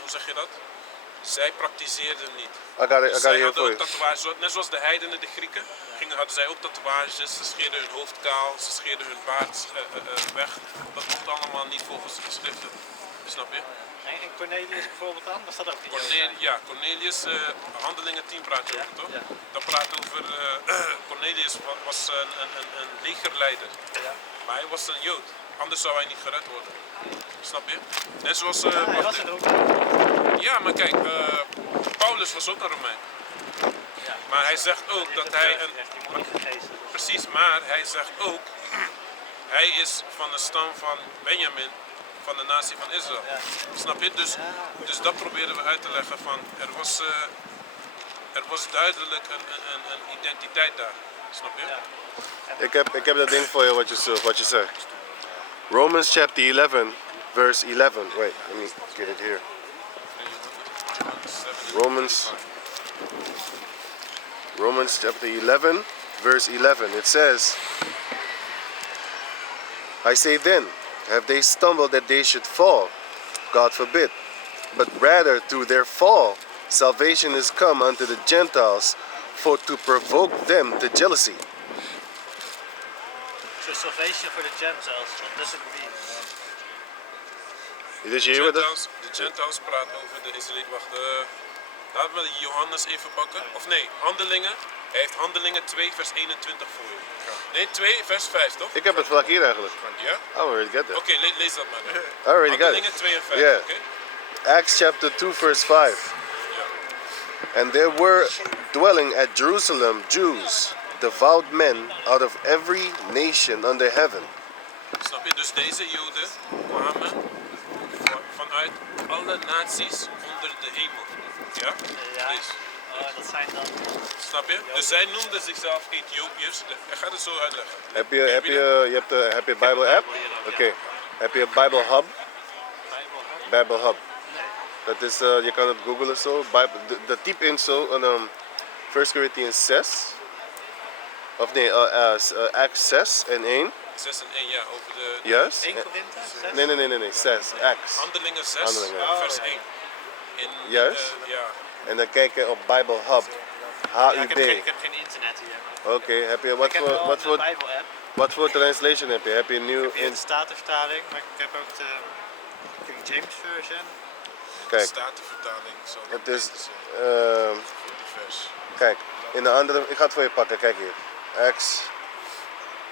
hoe zeg je dat? Zij praktiseerden niet. I got it Zij here hadden for ook you. tatoeages, net zoals de heidenen, de Grieken, hadden zij ook tatoeages, ze scheerden hun hoofd kaal, ze scheerden hun baard weg. Dat mocht allemaal niet volgens de geschriften, snap je? En Cornelius bijvoorbeeld dan, was dat ook niet? Cornelius, Handelingen 10 praat je over, toch? Ja. Dat praat over, Cornelius was een legerleider, Ja. maar hij was een Jood. Anders zou hij niet gered worden. Snap je? Net zoals... Ja, hij wacht was even. er ook bij. Ja, maar kijk, Paulus was ook een Romein. Ja. Maar hij zegt ook dat hij een... Die moet niet vergezen. Precies, maar hij zegt ook... Hij is van de stam van Benjamin, van de natie van Israël. Ja. Snap je? Dus dat proberen we uit te leggen van... Er was duidelijk een identiteit daar. Snap je? Ja. Ik heb dat ding voor je wat je zegt. Romans chapter 11, verse 11. Wait, let me get it here. Romans chapter 11, verse 11. It says, I say then, have they stumbled that they should fall? God forbid. But rather through their fall, salvation is come unto the Gentiles for to provoke them to jealousy. So salvation for the Gentiles, what does it mean? Did you hear what that? De Gentiles praat over de Israëlieten. Wacht, laten we Johannes even pakken. Of nee, Handelingen. Hij heeft Handelingen 2 vers 21 voor je. Nee, 2 vers 5 toch? Ik heb het vlak hier eigenlijk. Ja? I already got that. Oké, lees dat maar dan. I already got Handelingen it. 2 en 5, Yeah. oké? Acts chapter 2 verse 5. And there were dwelling at Jerusalem Jews, devout men out of every nation under heaven. Snap je? Dus deze Joden kwamen vanuit alle naties onder de hemel. Ja? Ja. Lees. Oh, dat zijn dan... Snap je? Dus zij noemden zichzelf Ethiopiërs. Ik ga het zo uitleggen. Heb je Bible app? Oké. Heb je Bible Hub? Bible Hub. Dat is, je kan het googlen zo. Dat typ in zo en 1 Corinthians 6. Of nee, Acts 6 en 1. 6 en 1, ja, over de Juist? 1 Korinthe? 6? Nee, 6. Acts. Handelingen 6, Handelingen. vers 1. In, Juist? ja. En dan kijk je op Bible Hub. Ja, ik HUB. heb geen internet hier. Oké, heb je Ik heb wel een Bible app. wat voor translation heb je? Heb je een nieuw Ik heb in? de Statenvertaling, maar ik heb ook de King James version. Kijk, Statenvertaling. Zo het is voor die vers. kijk, in de andere, ik ga het voor je pakken, kijk hier. Acts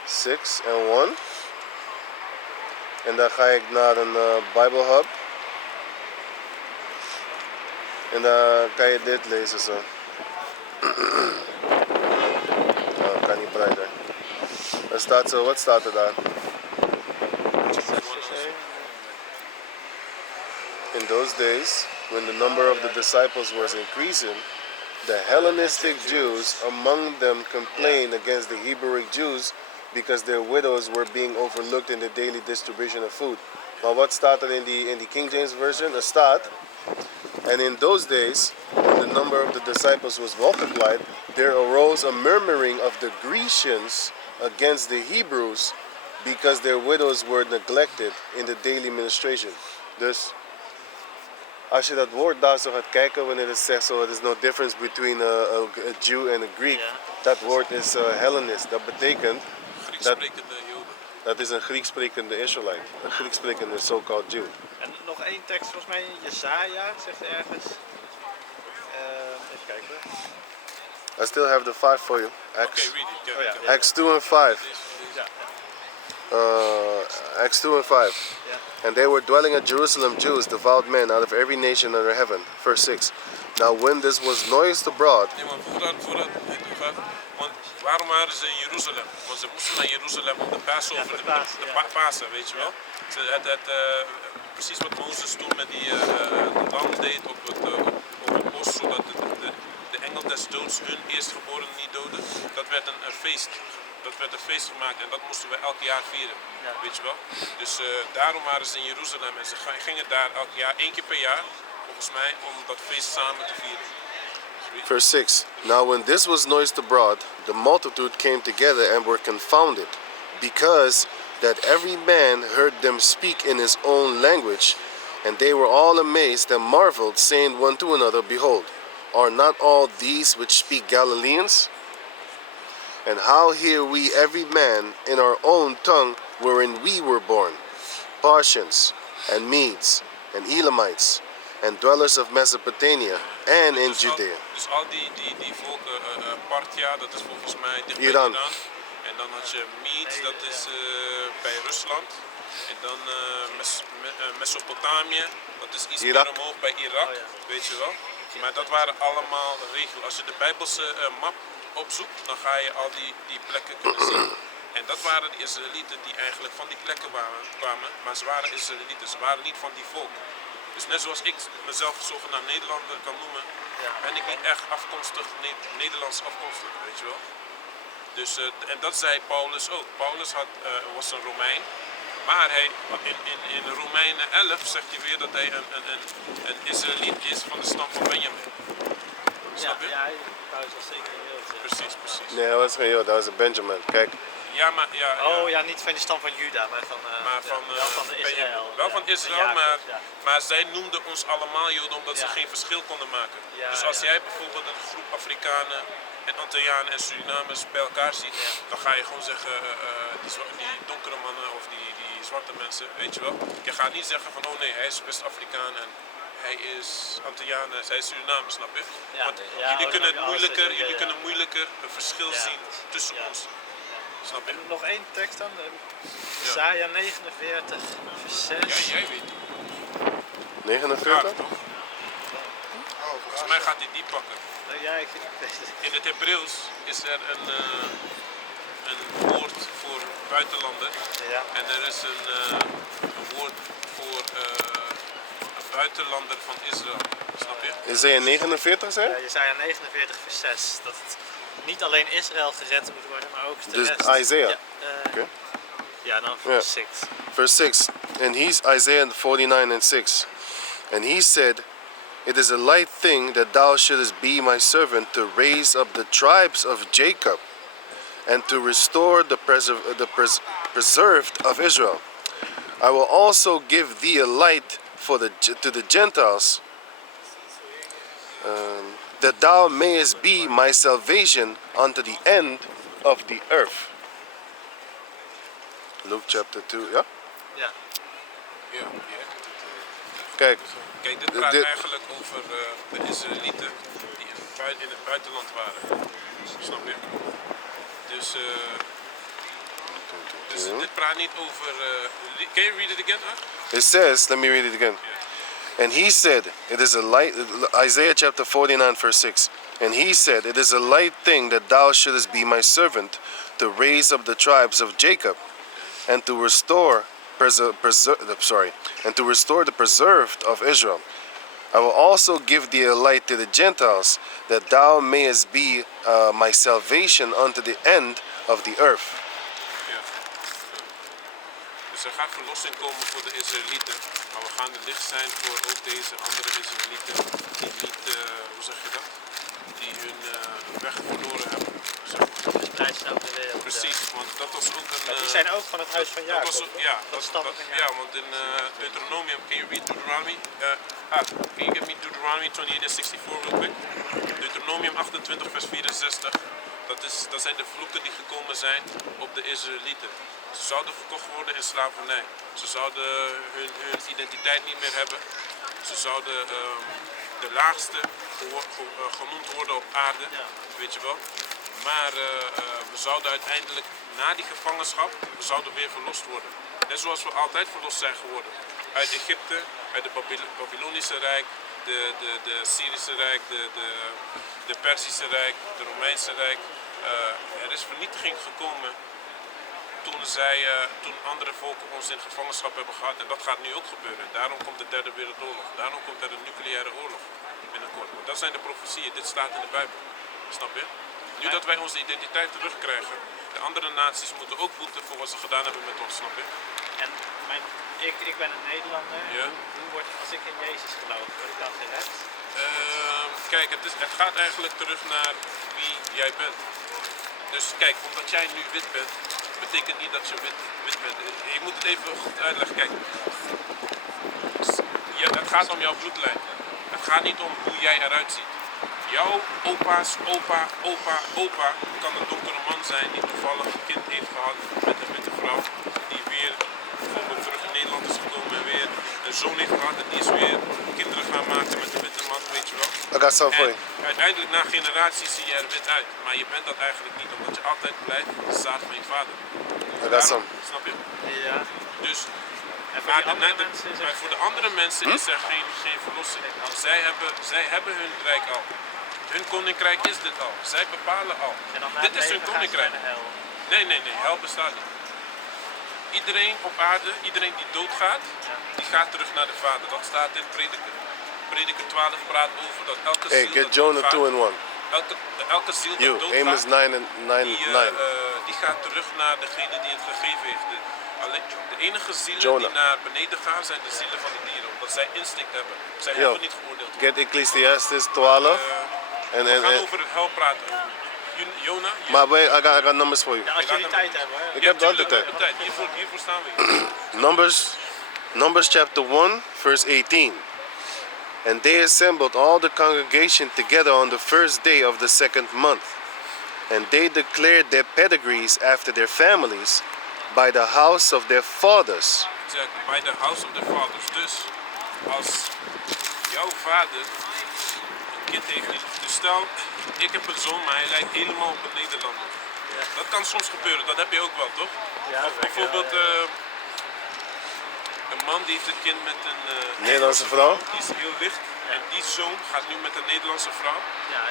6 en 1. En dan ga ik naar een Bible Hub. En dan kan je dit lezen zo. Oh, kan niet breder. Er staat zo, wat staat er daar? In those days, when the number of the disciples was increasing, the Hellenistic Jews among them complained against the Hebrewic Jews because their widows were being overlooked in the daily distribution of food. Maar wat staat er in die King James Version? Er staat, and in those days, when the number of the disciples was multiplied, there arose a murmuring of the Grecians against the Hebrews because their widows were neglected in the daily ministration. Dus als je dat woord daar zo gaat kijken, wanneer het zegt zo, there's no difference between a Jew and a Greek, Ja. dat woord is Hellenist. Dat betekent, Grieks dat, sprekende Joden. dat is een Grieks sprekende Israelite, een Grieks sprekende so-called Jew. En nog één tekst, volgens mij in Jesaja, zegt er ergens. Even kijken hoor. I still have the 5 for you. Oké, read it. Oh, ja. Acts 2 and 5. Ja. Acts 2 and 5. Ja. And they were dwelling at Jerusalem Jews, devout men out of every nation under heaven. Verse 6. Now when this was noised abroad. Nee, maar voordat het gaat, want waarom waren ze in Jeruzalem? Want ze moesten naar Jeruzalem om de Passover, de Pasen, weet je wel. Precies wat Mozes toen met die lam deed op het bos, zodat de engel des doods hun eerstgeboren niet doodde. Dat werd een feest. Dat werd een feest gemaakt en dat moesten we elk jaar vieren, weet je wel. Dus daarom waren ze in Jeruzalem en ze gingen daar elk jaar, 1 keer per jaar, volgens mij, om dat feest samen te vieren. Verse 6. Now when this was noised abroad, the multitude came together and were confounded, because that every man heard them speak in his own language, and they were all amazed and marveled, saying one to another, Behold, are not all these which speak Galileans? And how hear we every man in our own tongue wherein we were born? Parthians, and Medes, and Elamites, and dwellers of Mesopotamia, and in Judea. Dus al die volken, Parthia, dat is volgens mij dicht bij Iran. Iran. En dan had je Medes, dat is bij Rusland. En dan Mesopotamië, dat is iets Irak. meer omhoog bij Irak, Oh, ja. weet je wel. Maar dat waren allemaal regels. Als je de Bijbelse map opzoekt, dan ga je al die plekken kunnen zien. En dat waren de Israëlieten die eigenlijk van die plekken kwamen, maar ze waren Israëlieten, ze waren niet van die volk. Dus net zoals ik mezelf zogenaamd Nederlander kan noemen, Ja. ben ik niet echt afkomstig, Nederlands afkomstig, weet je wel. Dus, en dat zei Paulus ook. Paulus was een Romein, maar hij, in Romeinen 11 zegt hij weer dat hij een Israëliet is van de stam van Benjamin. Snap je? Ja, Paulus was zeker een Jood. Ja. Precies. Nee, hij was geen Jood, dat was een Benjamin. Kijk, Ja, maar Oh ja, niet van de stam van Juda, maar van, maar van, wel van Benjamin. Israël. Wel ja. van Israël, Jacob, maar, ja. maar zij noemden ons allemaal Joden omdat ze Ja. geen verschil konden maken. Ja, Dus als ja. jij bijvoorbeeld een groep Afrikanen en Antillianen en Surinamers bij elkaar ziet, dan ga je gewoon zeggen, die donkere mannen of die zwarte mensen, weet je wel. Je gaat niet zeggen van, oh nee, hij is West-Afrikaan en hij is Antilliaan en zij is Suriname, snap je? Ja, Want ja, jullie dan kunnen heb het je alles moeilijker, tussen, jullie ja. kunnen moeilijker een verschil Ja. zien tussen Ja. ons. Snap je? En nog één tekst dan, Jesaja 49, vers 6. Ja, jij weet. 49? Gaaf, toch? Volgens mij gaat hij die pakken. Ja, ik weet het. In het Hebreeuws is er een woord voor buitenlander Ja. en er is een woord voor een buitenlander van Israël. Snap je? Isaiah 49 zei? Ja, Jesaja 49, vers 6. Dat het niet alleen Israël gered moet worden, maar ook de Dus rest. Isaiah. Ja, Oké. ja dan vers 6. Verse 6. And he's Isaiah 49 and 6. And he said, It is a light thing that thou shouldest be my servant to raise up the tribes of Jacob and to restore the preserved of Israel. I will also give thee a light to the Gentiles, that thou mayest be my salvation unto the end of the earth. Luke chapter 2, ja? Ja. Ja. Kijk, Kijk, dit praat Dit- eigenlijk over de Israëlieten die in het buitenland waren. Snap je? Dus, dit praat niet over. Can you read it again? it says, let me read it again. And he said, it is a light, Isaiah chapter 49, verse 6. And he said, It is a light thing that thou shouldest be my servant to raise up the tribes of Jacob and to restore and to restore the preserved of Israel. I will also give thee a light to the Gentiles, that thou mayest be my salvation unto the end of the earth. Ja. Dus er gaat verlossing komen voor de Israëlieten, maar we gaan het licht zijn voor ook deze andere Israëlieten die niet, hoe zeg je dat? Die hun weg verloren hebben. Zo. Verspreid zijn over de wereld. Precies, want dat was ook een. Ja, die zijn ook van het huis van Dat Jacob. was ook, toch? ja, Van de stammen van ja, Jacob. want in Deuteronomium, can you read Deuteronomy? Can you give me Deuteronomy 28 and 64 real quick? Deuteronomium 28 vers 64. Dat zijn de vloeken die gekomen zijn op de Israëlieten. Ze zouden verkocht worden in slavernij. Ze zouden hun identiteit niet meer hebben. Ze zouden de laagste genoemd worden op aarde, weet je wel. Maar we zouden uiteindelijk na die gevangenschap, we zouden weer verlost worden. Net zoals we altijd verlost zijn geworden. Uit Egypte, uit het Babylonische Rijk, de Syrische Rijk, de Perzische Rijk, de Romeinse Rijk. Er is vernietiging gekomen toen andere volken ons in gevangenschap hebben gehad. En dat gaat nu ook gebeuren. Daarom komt de derde wereldoorlog. Daarom komt er een nucleaire oorlog binnenkort. Dat zijn de profetieën. Dit staat in de Bijbel. Snap je? Nu dat wij onze identiteit terugkrijgen, de andere naties moeten ook boeten voor wat ze gedaan hebben met ons. Snap je? En ik ben een Nederlander. Ja. Hoe word ik, als ik in Jezus geloof, word ik dan gered? Kijk, het gaat eigenlijk terug naar wie jij bent. Dus kijk, omdat jij nu wit bent, betekent niet dat je wit bent. Ik moet het even goed uitleggen. Kijk, het gaat om jouw bloedlijn. Het gaat niet om hoe jij eruit ziet. Jouw opa's opa kan een donkere man zijn die toevallig een kind heeft gehad met een witte vrouw. Die weer bijvoorbeeld terug in Nederland is gekomen en weer een zoon heeft gehad en die is weer kinderen gaan maken met een witte man, weet je wel. I got some for En you. uiteindelijk na generaties zie je er wit uit. Maar je bent dat eigenlijk niet, omdat je altijd blijft de zaad van je vader. I got some. Snap je? Ja. Dus En voor die andere mensen is maar het... voor de andere mensen is er geen verlossing. Zij hebben hun rijk al. Hun koninkrijk is dit al. Zij bepalen al. En dan na Dit het is hun leven gaan ze koninkrijk. naar de hel. Nee, hel bestaat niet. Iedereen op aarde, iedereen die doodgaat, die gaat terug naar de Vader. Dat staat in Prediker. Prediker 12 praat over dat elke Hey, ziel get dat Jonah doodgaat, 2 and 1. elke ziel You, dat Amos doodgaat, 9 and 9. die gaat terug naar degene die het gegeven heeft. De enige zielen Jonah. die naar beneden gaan zijn de zielen van de dieren, omdat zij instinct hebben. Zij Yo, hebben niet geoordeeld. get Ecclesiastes 12. We gaan over het hel praten. Jonah, Maar wait, I got numbers for you. Ja, als jullie tijd hebben. Hè. Ik heb de hele tijd. Hiervoor staan we hier. Numbers chapter 1, verse 18. And they assembled all the congregation together on the first day of the second month. And they declared their pedigrees after their families by the house of their fathers. Exactly, by the house of the fathers. Dus als jouw vader een kind heeft, dus stel, ik heb een zoon, maar hij lijkt helemaal op een Nederlander. Dat kan soms gebeuren, dat heb je ook wel, toch? Ja, Of bijvoorbeeld een man die heeft een kind met een Nederlandse vrouw? die is heel licht. En die zoon gaat nu met een Nederlandse vrouw.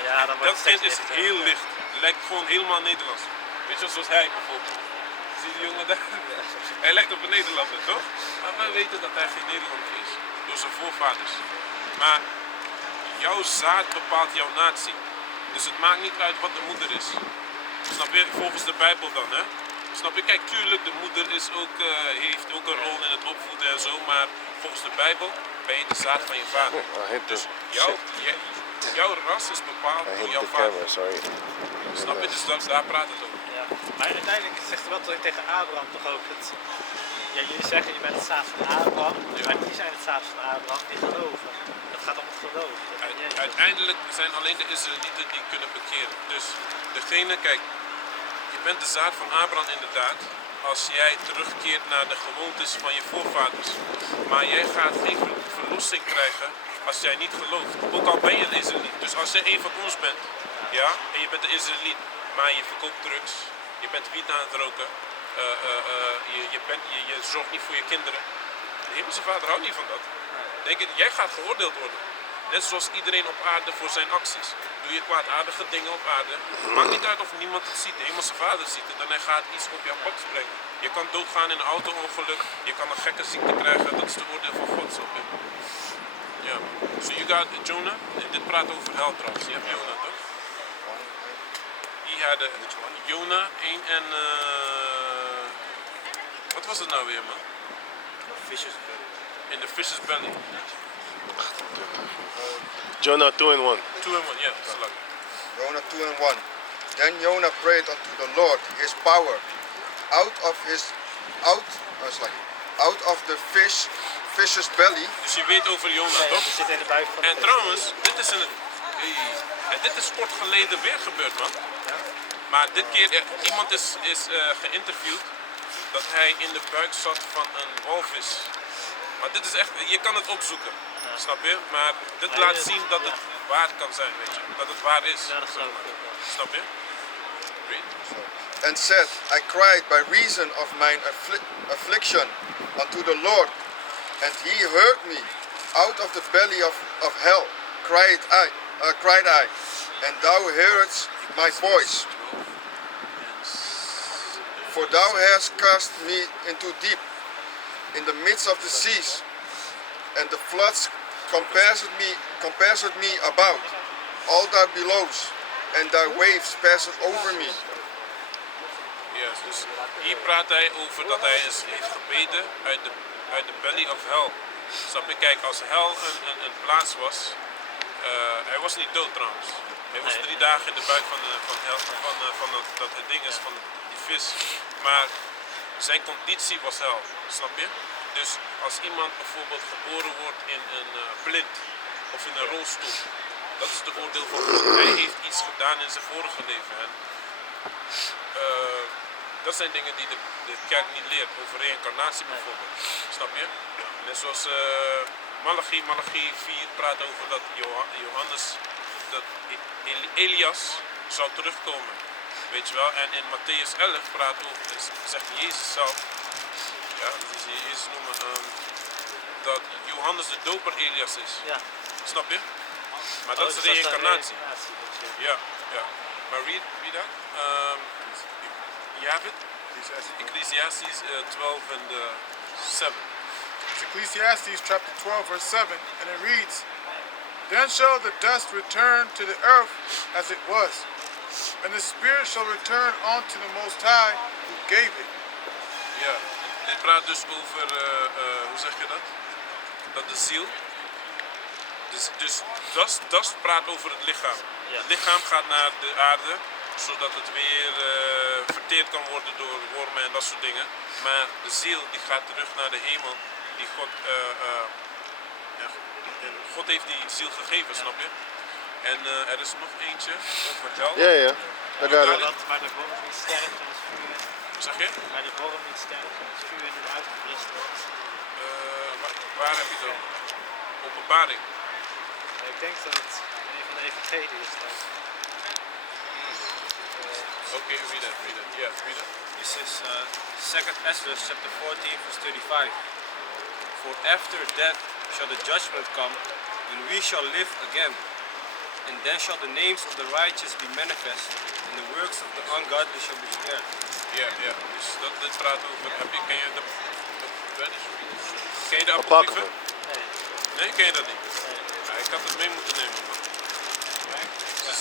Ja, dan wordt Dat het kind steeds is lichter. heel licht. Lijkt gewoon helemaal Nederlands. Weet je, zoals hij bijvoorbeeld. Zie je die jongen daar? Hij lijkt op een Nederlander, toch? Maar wij weten dat hij geen Nederlander is. Door zijn voorvaders. Maar jouw zaad bepaalt jouw natie. Dus het maakt niet uit wat de moeder is. Snap je? Volgens de Bijbel dan, hè? Snap je? Kijk, tuurlijk, de moeder is ook, heeft ook een rol in het opvoeden en zo. Maar volgens de Bijbel ben je de zaad van je vader. Dus jouw ras is bepaald I door hit jouw the vader. camera, sorry. Snap je? Dus daar praat het over. Ja. Maar uiteindelijk zegt er wel tegen Abraham toch ook het... Ja, jullie zeggen je bent het zaad van Abraham, maar die zijn het zaad van Abraham die geloven. Het gaat om het geloof. Uiteindelijk zijn alleen de Israëlieten die kunnen bekeren. Dus degene, kijk, je bent de zaad van Abraham inderdaad, als jij terugkeert naar de gewoontes van je voorvaders. Maar jij gaat geen verlossing krijgen als jij niet gelooft. Ook al ben je een Israëliet. Dus als jij een van ons bent, ja, en je bent een Israëliet, maar je verkoopt drugs, je bent wiet aan het roken, je zorgt niet voor je kinderen. De hemelse vader houdt niet van dat. Denk je, jij gaat geoordeeld worden. Net zoals iedereen op aarde voor zijn acties. Doe je kwaadaardige dingen op aarde. Maakt niet uit of niemand het ziet. De hemelse vader ziet het en hij gaat iets op jouw pad brengen. Je kan doodgaan in een auto-ongeluk. Je kan een gekke ziekte krijgen. Dat is de oordeel van God. Ja. So you got Jonah. Dit praat over hel trouwens. Je hebt Jonah toch? Die hadden Jonah 1 en... wat was het nou weer, man? In the fish's belly. Jonah 2 and 1. 2 and 1, yeah. Salat. Jonah 2 and 1. Then Jonah prayed unto the Lord his power out of the fish's belly. Dus je weet over Jonah, Ja, toch? die zit in de buik van de En vis. trouwens, dit is kort geleden weer gebeurd, man. Maar dit keer, iemand is geïnterviewd dat hij in de buik zat van een walvis. Maar dit is echt, je kan het opzoeken, snap je? Maar dit laat zien dat het waar kan zijn, weet je. Dat het waar is. Ja, dat geloof ik ook wel. Snap je? Read. And said, I cried by reason of mine affliction unto the Lord, and he heard me out of the belly of hell, cried I, and thou heardest my voice. For thou hast cast me into deep, in the midst of the seas, and the floods compassed me about, all thy billows, and thy waves passed over me. Yes, dus hier praat hij over dat hij heeft gebeden uit de belly of hell. Snap je? Kijk, als hel een plaats was, hij was niet dood trouwens. Hij was 3 dagen in de buik van dat ding is, van die vis. Maar zijn conditie was hel, snap je? Dus als iemand bijvoorbeeld geboren wordt in een blind of in een rolstoel, dat is de oordeel van God. Hij heeft iets gedaan in zijn vorige leven. En, Dat zijn dingen die de kerk niet leert, over reïncarnatie bijvoorbeeld. Snap je? Net zoals Malachi 4 praat over dat Johannes, dat Elias zou terugkomen. Weet je wel? En in Matthäus 11 praat over, zegt Jezus zelf, ja, die zie je Jezus noemen, dat Johannes de doper Elias is. Ja. Snap je? Maar dat is reïncarnatie. Ja, ja. Maar read that. You have it? Ecclesiastes 12 and 7. It's Ecclesiastes chapter 12, verse 7, and it reads, Then shall the dust return to the earth as it was, and the spirit shall return unto the Most High who gave it. Ja, dit praat dus over, hoe zeg je dat? Dat de ziel, dus dust praat over het lichaam. Ja. Het lichaam gaat naar de aarde, zodat het weer verteerd kan worden door wormen en dat soort dingen. Maar de ziel die gaat terug naar de hemel, die God heeft die ziel gegeven, snap je? En er is nog eentje over hel. Ja, ja. I got it. Maar de worm niet sterft en het vuur. Zeg je? Maar de worm niet sterft en het vuur niet uitgeblust wordt. Waar heb je dat? Openbaring. Ik denk dat het een van de evangelie is. Okay, read it. Yeah, read it. This is 2nd Ezra chapter 14 verse 35. For after that shall the judgment come, and we shall live again. And then shall the names of the righteous be manifest, and the works of the ungodly shall be declared. Ja. Dus dit praat over, ken je de Apocrypha. apocryphe? Nee, ken je dat niet? Ja, ik had het mee moeten nemen, man. Ze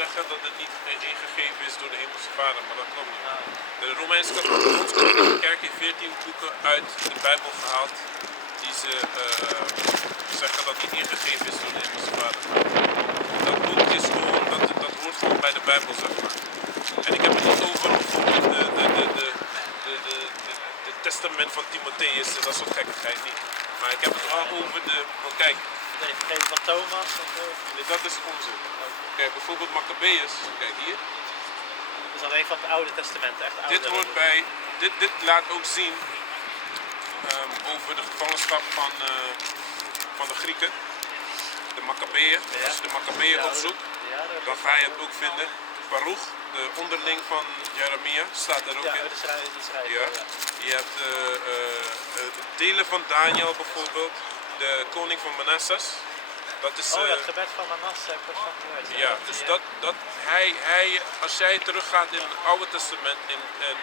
zeggen dat het niet ingegeven is door de Hemelse Vader, maar dat klopt niet. De Rooms-Katholieke Kerk heeft 14 boeken uit de Bijbel gehaald die ze zeggen dat niet ingegeven is door de Hemelse Vader. Dat boek is gewoon, dat hoort gewoon bij de Bijbel, zeg maar. En ik heb het niet over bijvoorbeeld de testament van Timotheus en dat soort gekkigheid niet. Maar ik heb het wel over want kijk. De evangelie van Thomas en zo. Dat is onzin. Kijk, bijvoorbeeld Maccabeus, kijk hier. Dat is alleen van het Oude Testament, echt oude. Dit hoort bij, dit laat ook zien over de gevangenschap van de Grieken, de Maccabeeën. Ja. Als je de Maccabeeën opzoekt, dan ga je het ook vinden. Baruch, de onderling van Jeremia, staat er ook in. De schrijver. Ja. Je hebt delen van Daniel bijvoorbeeld, de koning van Manassas. Dat is, het gebed van Manasse en van ja, dus dat hij, als jij teruggaat in het Oude Testament, in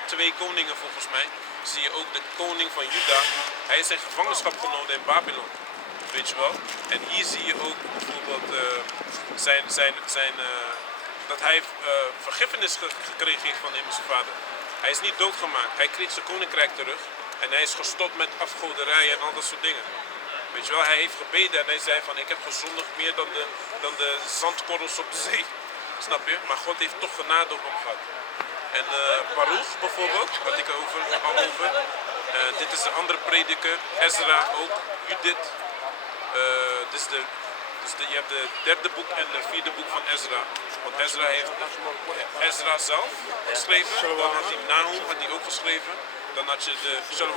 2 koningen volgens mij, zie je ook de koning van Juda. Hij is in gevangenschap genomen in Babylon, weet je wel. En hier zie je ook bijvoorbeeld dat hij vergiffenis gekregen heeft van de Hemelse Vader. Hij is niet doodgemaakt, hij kreeg zijn koninkrijk terug en hij is gestopt met afgoderij en al dat soort dingen. Weet je wel, hij heeft gebeden en hij zei van ik heb gezondigd meer dan de zandkorrels op de zee. Snap je? Maar God heeft toch genade op hem gehad. En Baruch bijvoorbeeld, had ik al over. Dit is de andere prediker. Ezra ook. Judith. Je hebt de 3e boek en de 4e boek van Ezra. Want Ezra heeft Ezra zelf geschreven. Dan had hij Nahum had hij ook geschreven. Dan had je de Shalom.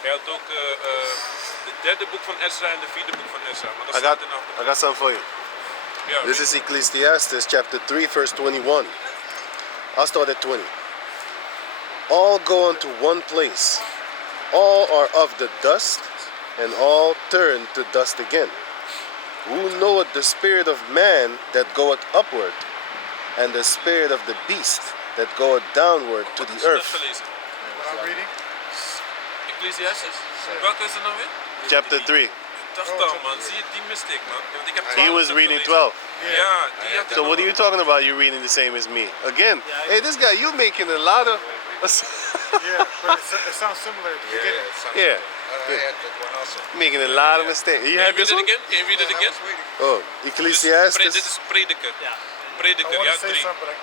Hij had ook de 3e boek van Ezra en de 4e boek van Ezra. Maar dat staat in I got something for you. Yeah, This is Ecclesiastes chapter 3 verse 21. I'll start at 20. All go unto one place. All are of the dust, and all turn to dust again. Who knoweth the spirit of man that goeth upward, and the spirit of the beast that goeth downward to the earth? What I'm reading? Ecclesiastes. Welke is het nou weer? Chapter 3. Ik dacht al, man. Zie je die mistake, man? Want ik heb 12 He was net reading gelezen. 12. Ja, die had ik So nog. what are you talking about? You're reading the same as me. Again, hey, this guy, you making a lot of... Yeah, but it sounds similar at the beginning. Yeah. I had that one also. Making a lot of mistakes. You Can have you read this it one? again? Can you read it again? Oh, Dit Ecclesiastes. is prediker. Ja. I Prediker, want ja, to say 3. something, but I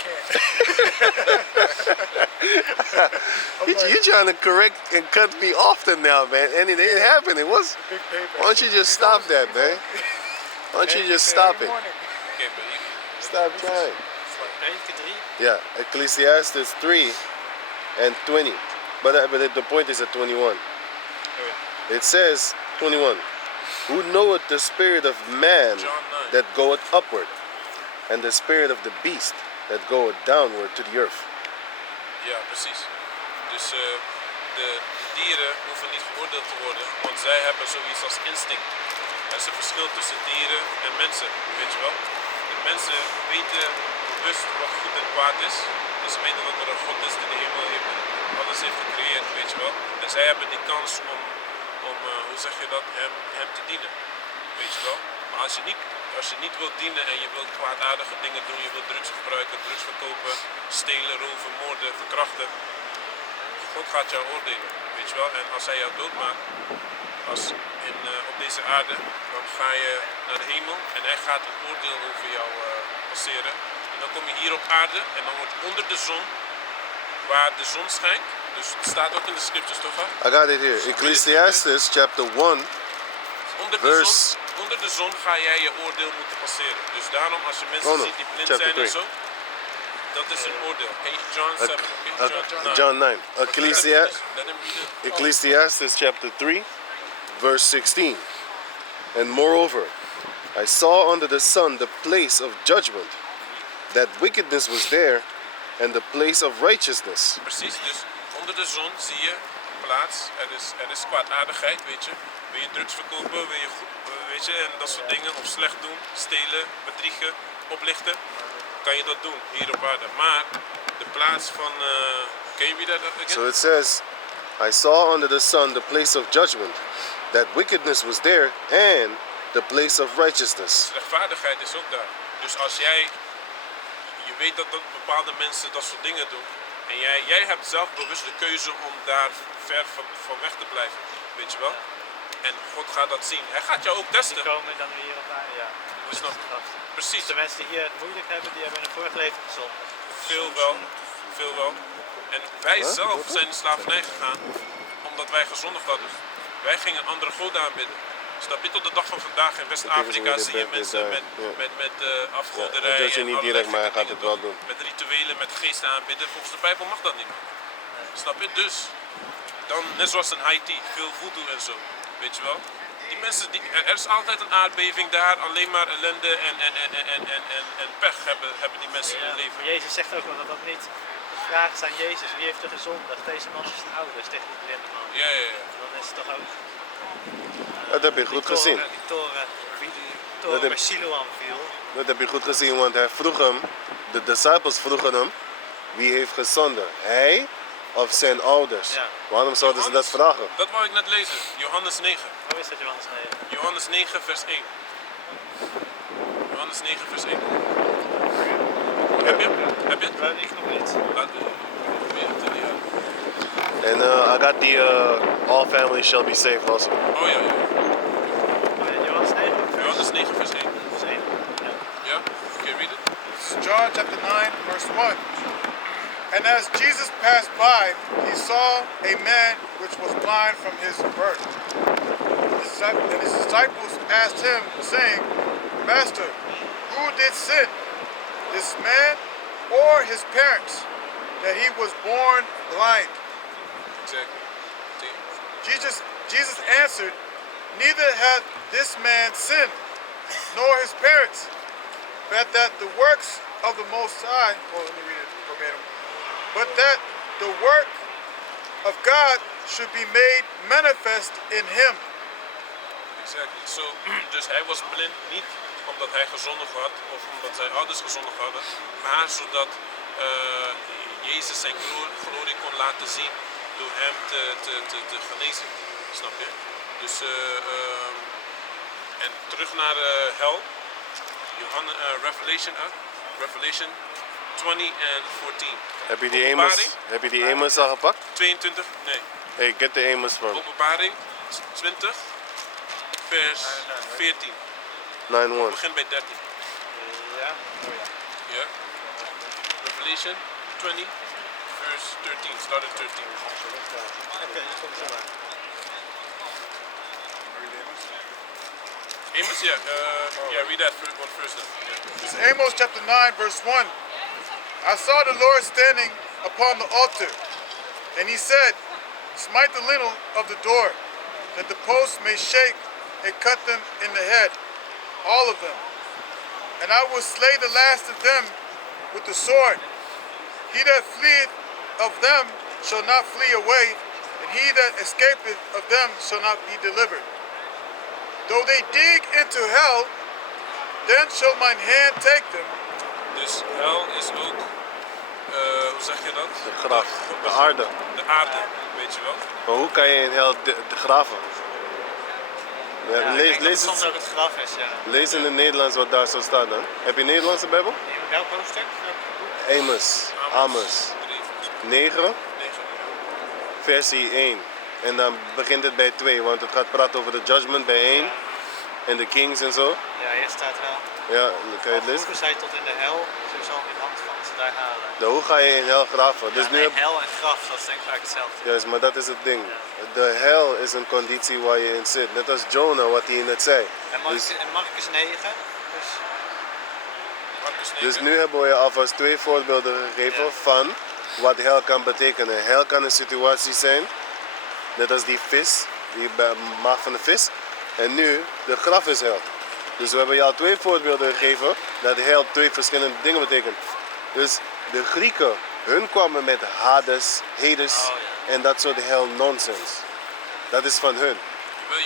can't. You're trying to correct and cut me often now, man. And it ain't happening. Big paper. Why don't you just stop that, man? Why don't you just stop it? Okay, but Stop trying. Prediker 3. Yeah, Ecclesiastes 3 and 20. But the point is at 21. It says, 21, who knoweth the spirit of man John 9. that goeth upward, and the spirit of the beast that goeth downward to the earth. Ja, precies. Dus de dieren hoeven niet veroordeeld te worden, want zij hebben zoiets als instinct. Er is een verschil tussen dieren en mensen, weet je wel. De mensen weten bewust wat goed en kwaad is. Dus ze weten dat er een God is die de hemel heeft en alles heeft gecreëerd, weet je wel. En zij hebben die kans om hoe zeg je dat, hem te dienen, weet je wel. Maar als je niet wilt dienen en je wilt kwaadaardige dingen doen, je wilt drugs gebruiken, drugs verkopen, stelen, roven, moorden, verkrachten, God gaat jou oordelen, weet je wel. En als hij jou doodmaakt, op deze aarde, dan ga je naar de hemel en hij gaat een oordeel over jou passeren. En dan kom je hier op aarde en dan wordt onder de zon, waar de zon schijnt, dus het staat ook in de scriptures toch? I got it here. Ecclesiastes chapter 1, verse... Onder de zon ga jij je oordeel moeten passeren. Dus daarom als je mensen ziet die blind zijn en zo, dat is een oordeel. Ken je John 7? Okay? John 9. Let him read it. Ecclesiastes chapter 3, verse 16. And moreover, I saw under the sun the place of judgment, that wickedness was there, and the place of righteousness. Precies, dus onder de zon zie je plaats, er is kwaadaardigheid, weet je. Wil je drugs verkopen, wil je weet je, en dat soort dingen, of slecht doen, stelen, bedriegen, oplichten, kan je dat doen hier op aarde. Maar de plaats van, can you read that again? So it says, I saw under the sun the place of judgment, that wickedness was there, and the place of righteousness. Rechtvaardigheid is ook daar. Dus als je weet dat bepaalde mensen dat soort dingen doen, en jij hebt zelf bewust de keuze om daar ver van weg te blijven, weet je wel? En God gaat dat zien. Hij gaat jou ook testen. Die komen dan weer op aarde, ja. Snap je? Precies. Dus de mensen die hier het moeilijk hebben, die hebben in een vorig leven gezond. Veel wel. En wij zelf zijn in slavernij gegaan omdat wij gezondigd hadden. Wij gingen andere goden aanbidden. Snap je? Tot de dag van vandaag in West-Afrika zie je mensen met afgoderij dat je niet direct, maar hij gaat het wel doen. Met rituelen, met geesten aanbidden. Volgens de Bijbel mag dat niet. Snap je? Dus, dan net zoals in Haiti, veel voodoo en zo. Weet je wel? Die mensen, er is altijd een aardbeving daar, alleen maar ellende en pech hebben die mensen in hun leven. Jezus zegt ook wel dat dat niet de vraag is aan Jezus. Wie heeft er gezondigd? Deze man is zijn ouders tegen die blinde man. Ja. Dan is het toch ook... Dat heb je goed gezien. Die toren bij Siloam viel. Dat heb je goed gezien, want hij vroeg hem, de disciples vroegen hem, wie heeft gezondigd? Hij of zijn ouders? Ja. Waarom zouden ze dat vragen? Dat wou ik net lezen, Johannes 9. Hoe is dat Johannes 9? Johannes 9 vers 1. Johannes 9 vers 1. Heb je? Ik nog niet. And I got the all families shall be saved also. Oh ja. Johannes 9 vers? Johannes 9 vers 1. Vers 1. Ja? Okay, read it. It's John chapter 9, verse 1. And as Jesus passed by, he saw a man which was blind from his birth. And his disciples asked him, saying, Master, who did sin, this man or his parents, that he was born blind? Exactly. Jesus answered, Neither hath this man sinned, nor his parents, but that the works of the Most High, well, let me read it verbatim, but that the work of God should be made manifest in him. Exactly. So, dus hij was blind niet omdat hij gezondigd had of omdat zijn ouders gezondigd hadden, maar zodat Jezus zijn glorie kon laten zien door hem te genezen. Snap je? Dus, en terug naar hel. Revelation 20 en 14. Heb je die Amos al gepakt? 22? Nee. Hey, get the Amos from. Openbaring 20, vers 14. 9:1. Begin bij 13. Ja. Ja. Revelation 20, verse 13. Start at 13. Oké, dat komt zo aan. Amos? Yeah. Yeah, read that one first then. Yeah. It's Amos chapter 9, verse 1. I saw the Lord standing upon the altar, and he said, smite the lintel of the door, that the posts may shake and cut them in the head, all of them. And I will slay the last of them with the sword. He that fleeth of them shall not flee away, and he that escapeth of them shall not be delivered. Though they dig into hell, then shall mine hand take them. Dus hel is ook, hoe zeg je dat? De graf, de aarde. De aarde, weet je wel. Maar hoe kan je in hel de graven? Ja, Ja, ik lees, denk dat lees, het soms ook het graf is, ja. lees in het Nederlands wat daar zo staat dan. Heb je een Nederlandse Bijbel? In welk hoofdstuk? Welk boek? Amos 9, versie 1. En dan begint het bij 2, want het gaat praten over de judgment bij 1 en de kings en zo. Ja, hier staat wel. Ja, kan je het lezen? Vroeger zij tot in de hel, zo zal mijn hand van ze daar halen. Nou, hoe ga je in hel graven? Dus Ja, nu nee, heb... hel en graf, dat is denk ik vaak hetzelfde. Juist, maar dat is het ding. De hel is een conditie waar je in zit. Net als Jonah, wat hij net zei. En Marcus 9, dus Dus nu hebben we je alvast 2 voorbeelden gegeven van wat hel kan betekenen. Hel kan een situatie zijn, net als die vis, die maag van de vis. En nu, de graf is hel. Dus we hebben je al 2 voorbeelden gegeven dat hel 2 verschillende dingen betekent. Dus de Grieken, hun kwamen met Hades, en dat soort hel nonsens. Dat is van hun.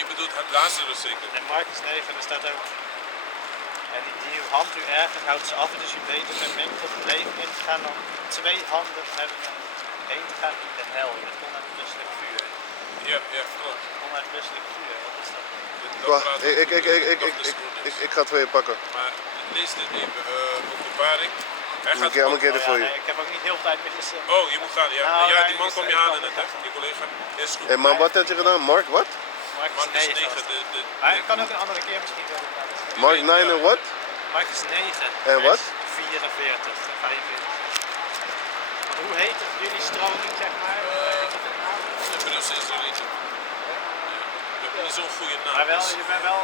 Je bedoelt Lazarus zeker? in Marcus 9, er staat ook. En die uw hand u ergert, houdt ze af en dus u beter met men tot het leven in te gaan dan 2 handen hebben heen te gaan in de hel, in het onuitblusselijk vuur. Ja, klopt. Onuitblusselijk vuur, wat is dat? Wacht, ik ga het voor je pakken. Maar lees dit even, openbaring. Hij gaat I'm gonna get it for you. Nee, ik heb ook niet heel veel tijd meer gezien. Oh, je moet gaan. Ja, Nou, ja nee, die man is- kwam je ik halen kan- net, hè? Die collega. Is goed. Hey, maar wat heb je gedaan? Mark wat? Marcus Marcus 9. 9, was het. de Maar ik kan ook een andere keer misschien wel doen. Mark 9 en wat? Marcus 9. En wat? 44 en 45. Want hoe heet het jullie stroming, zeg maar? Weet je de naam? Hebreeuwse Israëlieten. Je hebt niet zo'n goede naam. Maar wel, je bent wel.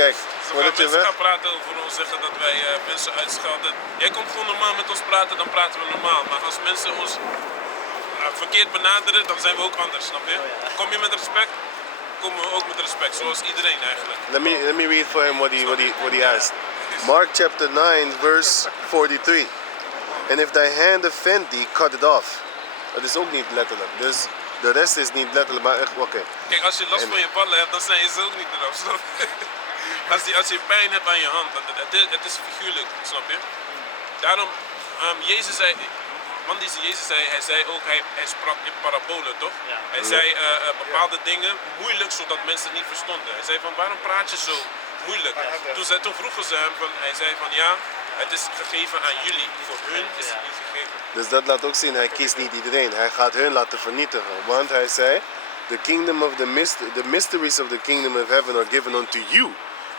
Kijk, Zo gaan voordat je mensen weg... gaan praten over ons, zeggen dat wij mensen uitschelden. Jij komt gewoon normaal met ons praten, dan praten we normaal. Maar als mensen ons verkeerd benaderen, dan zijn we ook anders, snap je? Kom je met respect, komen we ook met respect, zoals iedereen eigenlijk. Let me read for him what he asked. Mark chapter 9 verse 43. And if thy hand offend thee, cut it off. Dat is ook niet letterlijk. Dus de rest is niet letterlijk, maar echt oké. Kijk, als je last van je ballen hebt, dan zijn je ze ook niet eraf, snap je? Als je pijn hebt aan je hand, het is figuurlijk, snap je? Daarom, Jezus zei, Jezus zei, hij sprak in parabolen, toch? Ja. Hij zei bepaalde dingen moeilijk, zodat mensen het niet verstonden. Hij zei van, waarom praat je zo moeilijk? Toen vroegen ze hem, hij zei van, ja, het is gegeven aan jullie, voor hun is het niet gegeven. Dus dat laat ook zien, hij kiest niet iedereen. Hij gaat hun laten vernietigen. Want hij zei, the mysteries of the kingdom of heaven are given unto you.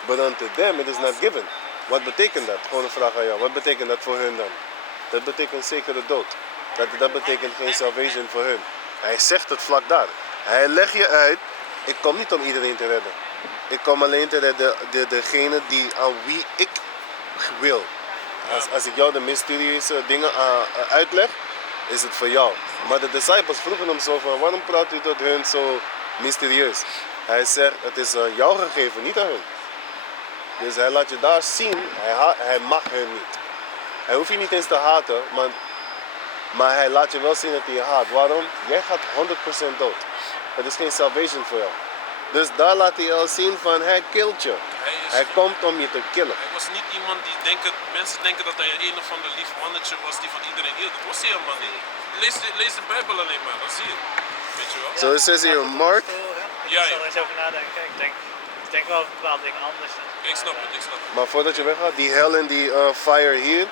But unto them it is not given. Wat betekent dat? Gewoon een vraag aan jou. Wat betekent dat voor hun dan? Dat betekent zeker de dood. Dat betekent geen salvation voor hun. Hij zegt het vlak daar. Hij legt je uit, ik kom niet om iedereen te redden. Ik kom alleen te redden degene aan wie ik wil. Als ik jou de mysterieuze dingen uitleg, is het voor jou. Maar de disciples vroegen hem zo van, waarom praat u tot hun zo mysterieus? Hij zegt, het is aan jou gegeven, niet aan hun. Dus hij laat je daar zien, hij mag hun niet. Hij hoeft je niet eens te haten, maar hij laat je wel zien dat hij je haat. Waarom? Jij gaat 100% dood. Het is geen salvation voor jou. Dus daar laat hij al zien van, hij killt je. Hij komt om je te killen. Hij was niet iemand die mensen denken dat hij een of ander lief mannetje was die van iedereen hield. Dat was hij helemaal niet. Lees de Bijbel alleen maar, dan zie je het. Weet je wel? Zo it says here, Mark. Ik zal er eens over nadenken. Ik denk wel over bepaalde dingen anders. Ik snap het. Maar voordat je weggaat, die hell en die fire hier,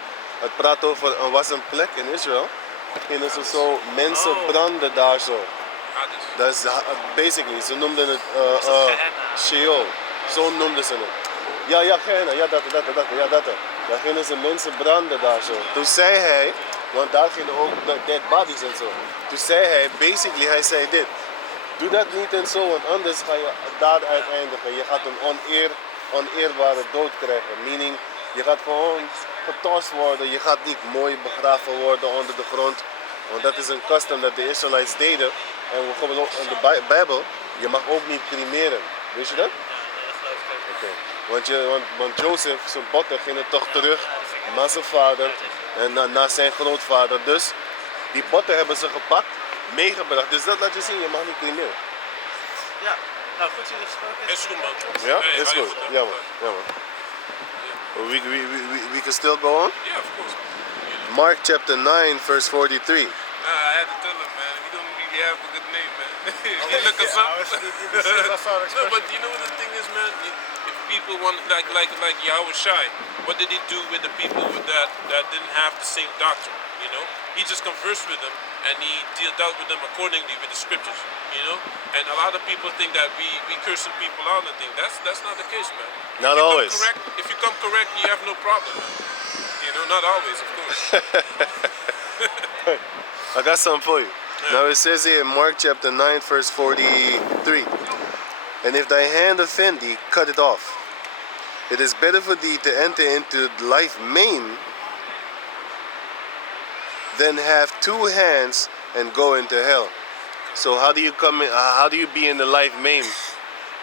het praat over was een plek in Israël. En ze zo mensen branden daar zo. Dat is basically, ze noemden het Sheol. Zo noemden ze het. Ja, Gehenna, ja dat. Daar gingen ze mensen branden daar zo. Toen zei hij, want daar gingen ook dead bodies en zo. Toen zei hij, basically, hij zei dit. Doe dat niet en zo, want anders ga je daar uiteindigen. Je gaat een oneerbare dood krijgen. Meaning, je gaat gewoon getorst worden. Je gaat niet mooi begraven worden onder de grond. Want dat is een custom dat de Israelites deden. En bijvoorbeeld ook in de Bijbel, je mag ook niet cremeren. Wist je dat? Oké. Want Jozef, zijn botten, gingen toch terug naar zijn vader en naar zijn grootvader. Dus die botten hebben ze gepakt, meegebracht. Dus dat laat je zien, je mag niet cremeren. Ja, nou goed jullie gesproken. Is goed, man. Ja, Hey, is how you goed. doing? Ja man. Ja, man. We can still go on? Yeah, of course. Mark chapter 9 verse 43. Nah, I had to tell him, man. We don't really have a good name, man. You look us up. No, but you know what the thing is, man? If people want, like Yahweh Shai, what did he do with the people that didn't have the same doctrine, you know? He just conversed with them, and he dealt with them accordingly with the scriptures, you know? And a lot of people think that we cursing people out and think that's not the case, man. Not always. If you come correct, you have no problem, man. You know, not always, of course. I got something for you. Now it says here in Mark chapter 9 verse 43. And if thy hand offend thee, cut it off. It is better for thee to enter into life maimed than have two hands and go into hell. So how do you come in, how do you be in the life maimed?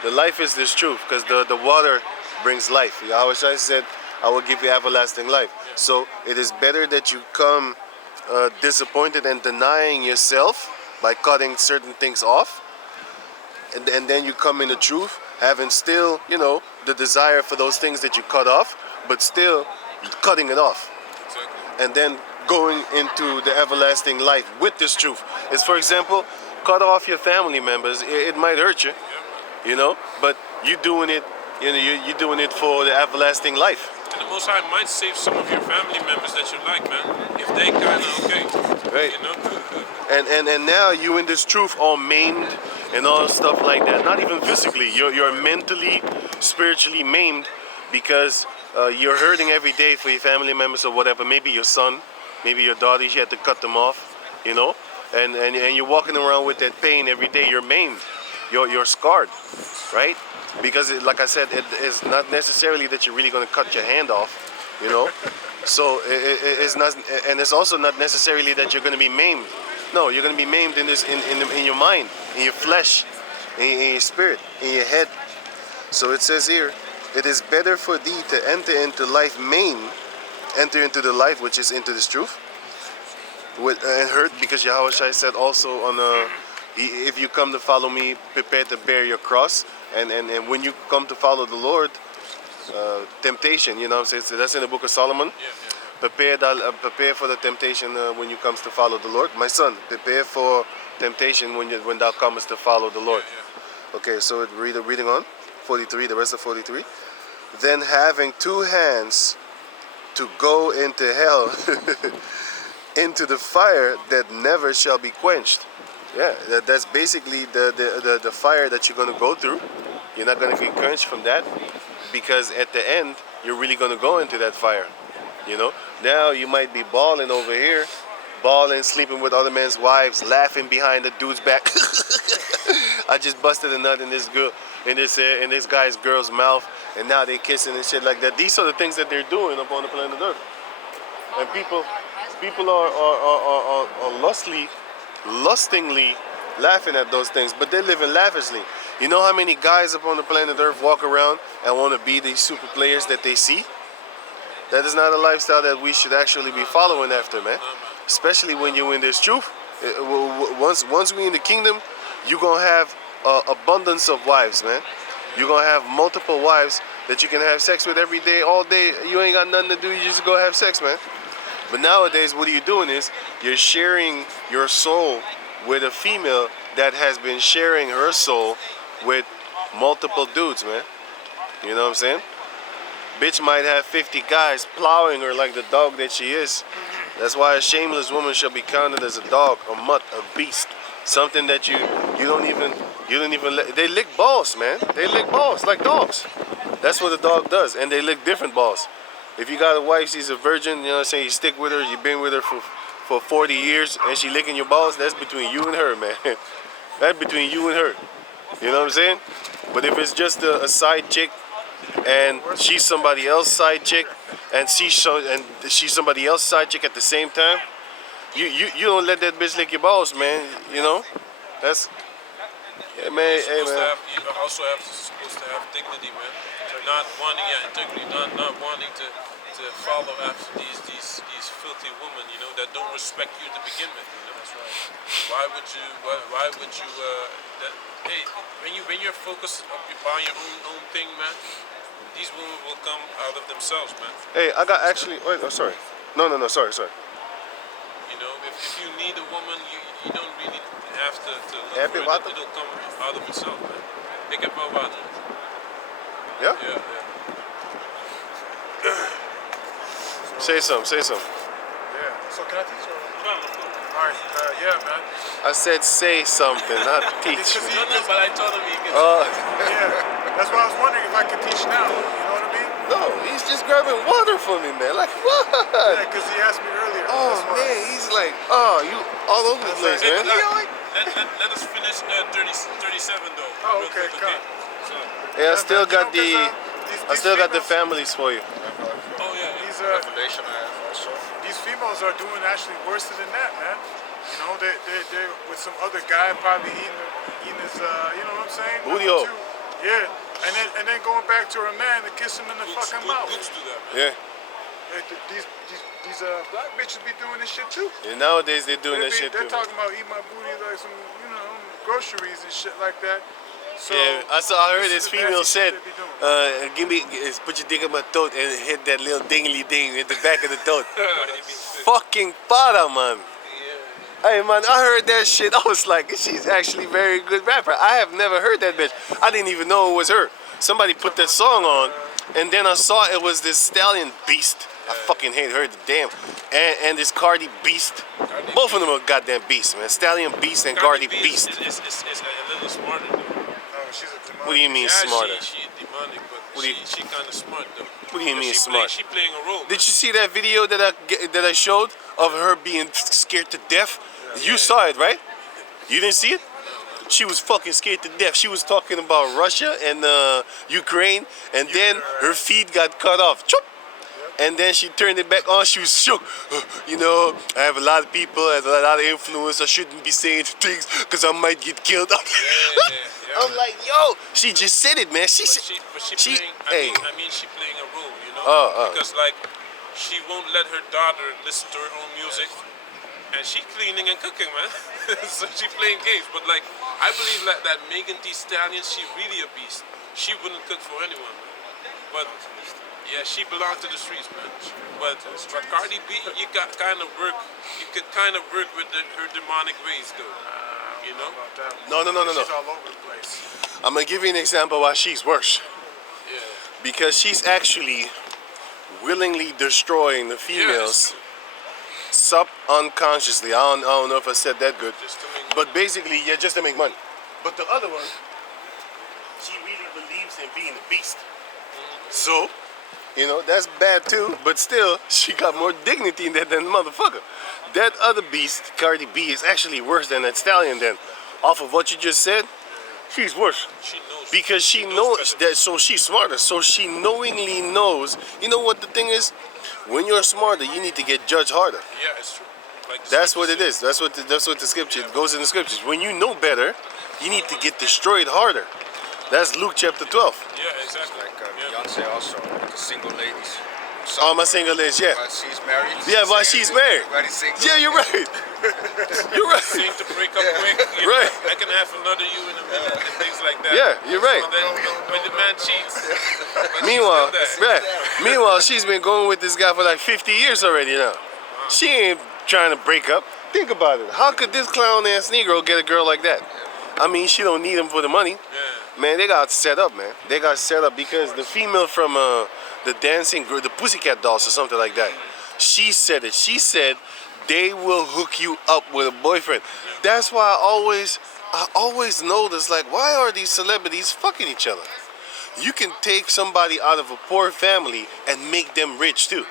The life is this truth, because the water brings life. Yahweh Shai said, I will give you everlasting life. So it is better that you come disappointed and denying yourself by cutting certain things off, and then you come in the truth, having still, you know, the desire for those things that you cut off, but still cutting it off. Exactly. And then going into the everlasting life with this truth. Is, for example, cut off your family members. It might hurt you, you know, but you doing it, you know, you're doing it for the everlasting life. And the Most High might save some of your family members that you like, man, if they kind of okay, Right. you know. And now you in this truth all maimed and all stuff like that. Not even physically. You're mentally, spiritually maimed because you're hurting every day for your family members or whatever. Maybe your son, maybe your daughter. You had to cut them off, you know. And you're walking around with that pain every day. You're maimed. You're scarred, right? Because like I said, it is not necessarily that you're really going to cut your hand off, you know. So it's not, and it's also not necessarily that you're going to be maimed. No, you're going to be maimed in your mind, in your flesh, in your spirit, in your head. So it says here, it is better for thee to enter into life maimed, enter into the life which is into this truth, and hurt, because Yahweh Shai said also on if you come to follow me, prepare to bear your cross. And when you come to follow the Lord, temptation, you know what I'm saying? So that's in the book of Solomon. Prepare for the temptation when you comes to follow the Lord. My son, prepare for temptation when thou comest to follow the Lord. Okay, so reading on, 43, the rest of 43. Then having two hands to go into hell, into the fire that never shall be quenched. Yeah, that's basically the fire that you're going to go through. You're not going to get quenched from that, because at the end, you're really going to go into that fire. You know, now you might be balling over here, balling, sleeping with other men's wives, laughing behind the dude's back. I just busted a nut in this girl, in this guy's girl's mouth, and now they're kissing and shit like that. These are the things that they're doing upon the planet Earth. And people are lustingly laughing at those things, but they're living lavishly. You know how many guys upon the planet Earth walk around and want to be these super players that they see? That is not a lifestyle that we should actually be following after, man. Especially when you're in this truth. Once we in the kingdom, you're going to have abundance of wives, man. You're going to have multiple wives that you can have sex with every day, all day. You ain't got nothing to do, you just go have sex, man. But nowadays, what you're doing is you're sharing your soul with a female that has been sharing her soul with multiple dudes, man. You know what I'm saying? Bitch might have 50 guys plowing her like the dog that she is. That's why a shameless woman shall be counted as a dog, a mutt, a beast. Something that you don't even they lick balls, man. They lick balls like dogs. That's what a dog does, and they lick different balls. If you got a wife, she's a virgin, you know what I'm saying, you stick with her, you've been with her for 40 years, and she licking your balls, that's between you and her, man. That's between you and her. You know what I'm saying? But if it's just a side chick and she's somebody else's side chick, and she's somebody else's side chick at the same time, you don't let that bitch lick your balls, man. You know, that's yeah, man. Hey, man. You also supposed to have dignity, man. Not wanting, integrity, not wanting to follow after these filthy women, you know, that don't respect you to begin with. You know, that's right. Why would you? Hey, when you're focused on your own thing, man, these women will come out of themselves, man. Hey, I got actually. Wait, oh, sorry. No, sorry. You know, if you need a woman, you don't really have to look Happy for it. water? It'll come out of itself, man. Ik heb wel water. Yeah? Yeah. Say something. Yeah. So can I teach you? Alright, yeah, man. I said say something, not teach. No, but I told him he could. Yeah. That's why I was wondering if I could teach now. You know what I mean? No, he's just grabbing water for me, man. Like, what? Yeah, because he asked me earlier. Oh, That's why. man, he's like, you all over the place, Hey, man. let us finish 37 though. Oh, real okay, quick, come. Yeah, I still got These the females- families for you. Oh yeah. These Revelation I have also. these females are doing actually worse than that, man. You know, they're with some other guy probably eating his, you know what I'm saying? Booty hole. Yeah, and then going back to her man to kiss him in the fucking mouth. Gooks do that, man. Yeah. These black bitches be doing this shit too. And nowadays they're doing that shit They're too. talking about eat my booty like some, you know, groceries and shit like that. So Yeah, I heard this this is the female nasty said, shit they be put your dick in my throat and hit that little dingly ding in the back of the throat. Fucking para, man. Hey, man, I heard that shit. I was like, she's actually a very good rapper. I have never heard that bitch. I didn't even know it was her. Somebody put that song on, and then I saw it was this Stallion Beast. I fucking hate her to damn. And this Cardi Beast. Both of them are goddamn beasts, man. Stallion Beast and Cardi Beast. Is a little smarter though. No, she's a demonic. What do you mean Yeah, smarter? She demonic, but What do you- she kind of smart though. What do you mean She smart? She playing a role. Did you see that video that I showed of her being scared to death? You saw it, right? You didn't see it? She was fucking scared to death. She was talking about Russia and Ukraine, and then her feed got cut off. Choop! And then she turned it back on. She was shook. You know, I have a lot of people, I have a lot of influence. I shouldn't be saying things because I might get killed. I'm like, yo, she just said it, man. She playing, hey. I mean, she playing a role, you know? Because like, she won't let her daughter listen to her own music, and she cleaning and cooking, man. So she playing games. But like, I believe like that Megan Thee Stallion, she really a beast. She wouldn't cook for anyone, man. But yeah, she belonged to the streets, man. But Cardi B, you could kind of work with her demonic ways, though. You know? No. She's all over the place. I'm gonna give you an example why she's worse. Yeah. Because she's actually willingly destroying the females unconsciously. I don't know if I said that good. Just to make But basically, yeah, just to make money. But the other one, she really believes in being a beast. So, you know, that's bad too, but still, she got more dignity in that than the motherfucker. That other beast, Cardi B, is actually worse than that Stallion then. Off of what you just said, she's worse. She knows. Because she knows that, so she's smarter. So she knowingly knows. You know what the thing is? When you're smarter, you need to get judged harder. Yeah, it's true. Like That's what it is. That's what the scripture goes in the scriptures. When you know better, you need to get destroyed harder. That's Luke chapter 12. Yeah, exactly. Like Yeah. Beyonce also, with the single ladies. Oh, my single is, yeah. While she's married. Yeah, while she's married. Everybody's single. Yeah, you're right. You're right. Seem to break up quick. You Right. know, I can have another you in a minute and things like that. Yeah, you're right. And then when the man cheats. but Meanwhile, she's still there. meanwhile, she's been going with this guy for like 50 years already now. She ain't trying to break up. Think about it. How could this clown ass Negro get a girl like that? I mean, she don't need him for the money. Yeah. Man, they got set up, man. They got set up because the female from the dancing group, the Pussycat Dolls or something like that, she said it. She said they will hook you up with a boyfriend. That's why I always notice, like, why are these celebrities fucking each other? You can take somebody out of a poor family and make them rich too.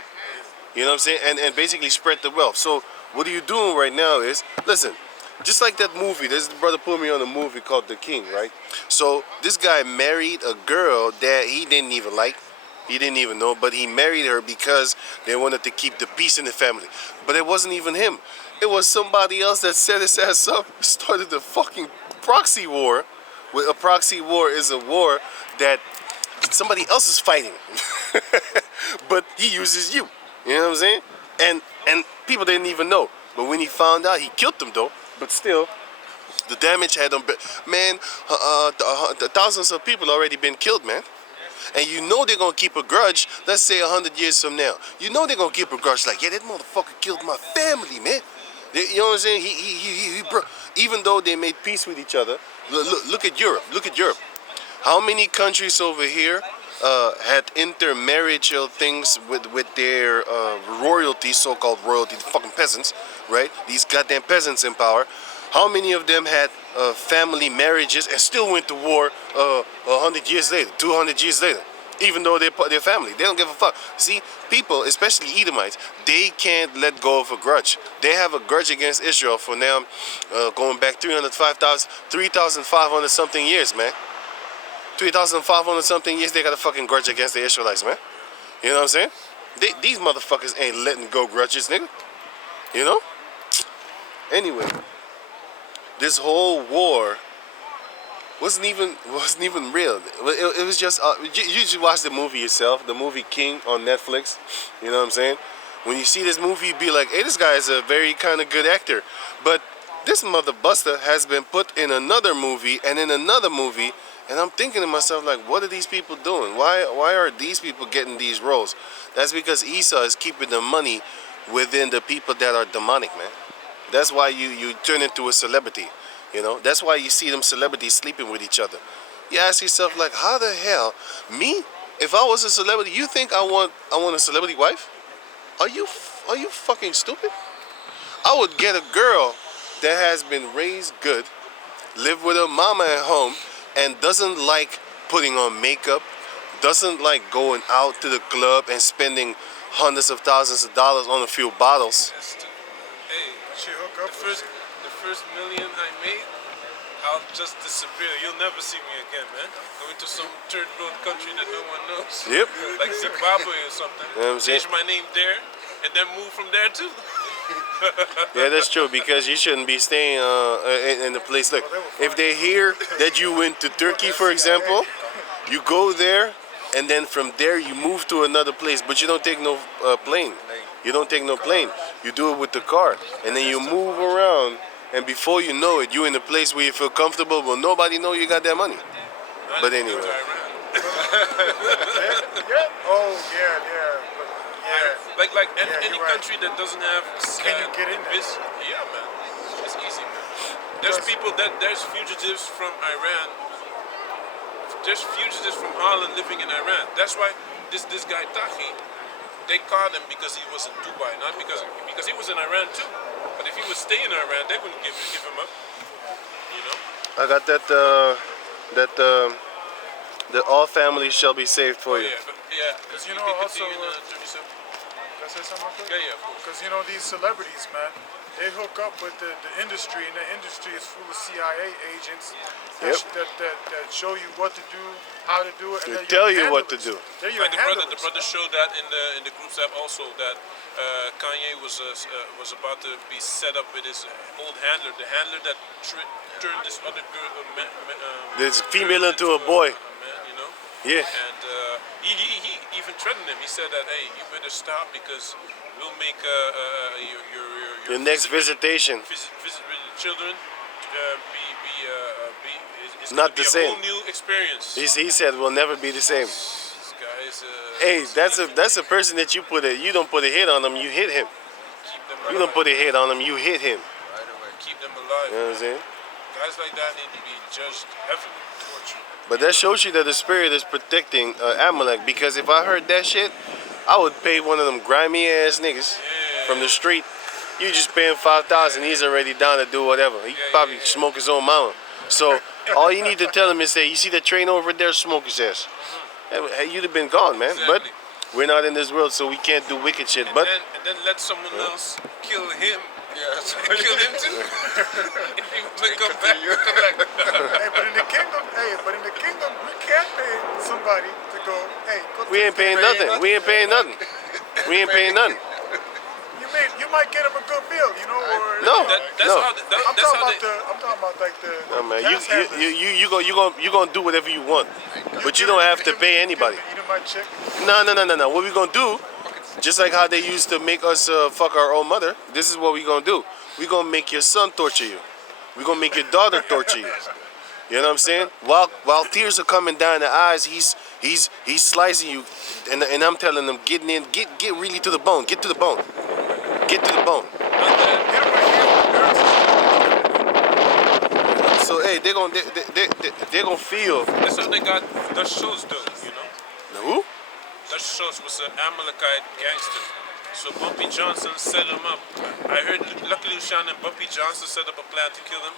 You know what I'm saying? And basically spread the wealth. So what are you doing right now is, listen, Just like that movie, this brother put me on a movie called The King, right? So this guy married a girl that he didn't even like. He didn't even know, but he married her because they wanted to keep the peace in the family. But it wasn't even him. It was somebody else that set his ass up, started the fucking proxy war. A proxy war is a war that somebody else is fighting, but he uses you. You know what I'm saying? And people didn't even know. But when he found out, he killed them though. But still, the damage had done. Man, the thousands of people already been killed, man. And you know they're gonna keep a grudge. Let's say 100 years from now, you know they're gonna keep a grudge. Like, yeah, that motherfucker killed my family, man. You know what I'm saying? Even though they made peace with each other. Look at Europe. Look at Europe. How many countries over here had intermarriageal things with their royalty, so-called royalty, the fucking peasants, right? These goddamn peasants in power. How many of them had family marriages and still went to war 100 years later, 200 years later? Even though they're family, they don't give a fuck. See, people, especially Edomites, they can't let go of a grudge. They have a grudge against Israel for now, going back 3,500 something years, man. 3,500 something years, they got a fucking grudge against the Israelites, man. You know what I'm saying? These motherfuckers ain't letting go grudges, nigga. You know? Anyway, this whole war wasn't even real. It was just you should watch the movie yourself, the movie King on Netflix. You know what I'm saying? When you see this movie, you be like, hey, this guy is a very kind of good actor. But this mother buster has been put in another movie and in another movie, and I'm thinking to myself, like, what are these people doing? Why are these people getting these roles? That's because Esau is keeping the money within the people that are demonic, man. That's why you turn into a celebrity. You know, that's why you see them celebrities sleeping with each other. You ask yourself, like, how the hell, me? If I was a celebrity, you think I want a celebrity wife? Are you fucking stupid? I would get a girl that has been raised good, live with her mama at home, and doesn't like putting on makeup, doesn't like going out to the club and spending hundreds of thousands of dollars on a few bottles. Hey, She hook up the first million I made, I'll just disappear. You'll never see me again, man. Going to some third world country that no one knows. Yep. Like Zimbabwe or something. You know what I'm saying? Change my name there, and then move from there too. Yeah, that's true, because you shouldn't be staying in the place. Look, if they hear that you went to Turkey, for example, you go there, and then from there you move to another place, but you don't take no plane. You don't take no plane. You do it with the car, and then you move around, and before you know it, you're in a place where you feel comfortable, but nobody know you got that money. But anyway. Oh, yeah. Like any you're right. country that doesn't have Can you get in there? yeah, man, it's easy, man. There's fugitives from Iran. There's fugitives from Holland living in Iran. That's why this guy Tahi, they caught him because he was in Dubai, not because he was in Iran too. But if he would stay in Iran, they wouldn't give him up. You know. I got that all families shall be saved for you. Yeah. Because, you know, also, can I say something real quick? Yeah, of course. Because, you know, these celebrities, man, they hook up with the industry, and the industry is full of CIA agents that show you what to do, how to do it, and They they're tell your you what to handlers. do. They're your Like the brother showed that in the group chat also, that Kanye was about to be set up with his old handler, the handler that turned this other girl, This female into a boy. man, you know. Yeah. And he even threatened him. He said that, hey, you better stop because we'll make Your next visitation. visit with the children it's Not gonna be the a same. whole new experience. He said we'll never be the same. This guy is Hey, that's a person that you don't put a hit on him, you hit him. keep them You don't put a hit on him, you hit him. right away. Keep them alive. You know what I'm saying? Guys like that need to be judged heavily, tortured. But that shows you that the spirit is protecting Amalek, because if I heard that shit, I would pay one of them grimy ass niggas from the street. You just pay him 5,000, he's already down to do whatever. He probably smoke his own mama. So all you need to tell him is say, you see that train over there, smoke his ass. Hey, you'd have been gone, man. Exactly. But we're not in this world, so we can't do wicked shit. But And then let someone else kill him Yeah, so Kill him too. If he want to come back, collect. Hey, but in the kingdom, we can't pay somebody to go. Hey, go We ain't paying nothing. We ain't paying nothing. We ain't paying nothing. You might get him a good meal, you know, or No, That's no. how. I'm That's talking how about I'm talking about like the No, man. gas handlers. You gonna do whatever you want, but you don't have to pay anybody. You know my chick. No. What we gonna do? Just like how they used to make us fuck our own mother. This is what we gonna do. We gonna make your son torture you. We gonna make your daughter torture you. You know what I'm saying? While tears are coming down the eyes, he's slicing you, and I'm telling them, get really to the bone. Get to the bone. Get to the bone. So hey, they gonna feel. That's how they got Dutch shows though, you know. Who? Dutch shows was an Amalekite gangster. So Bumpy Johnson set him up. I heard Lucky Luciano and Bumpy Johnson set up a plan to kill him.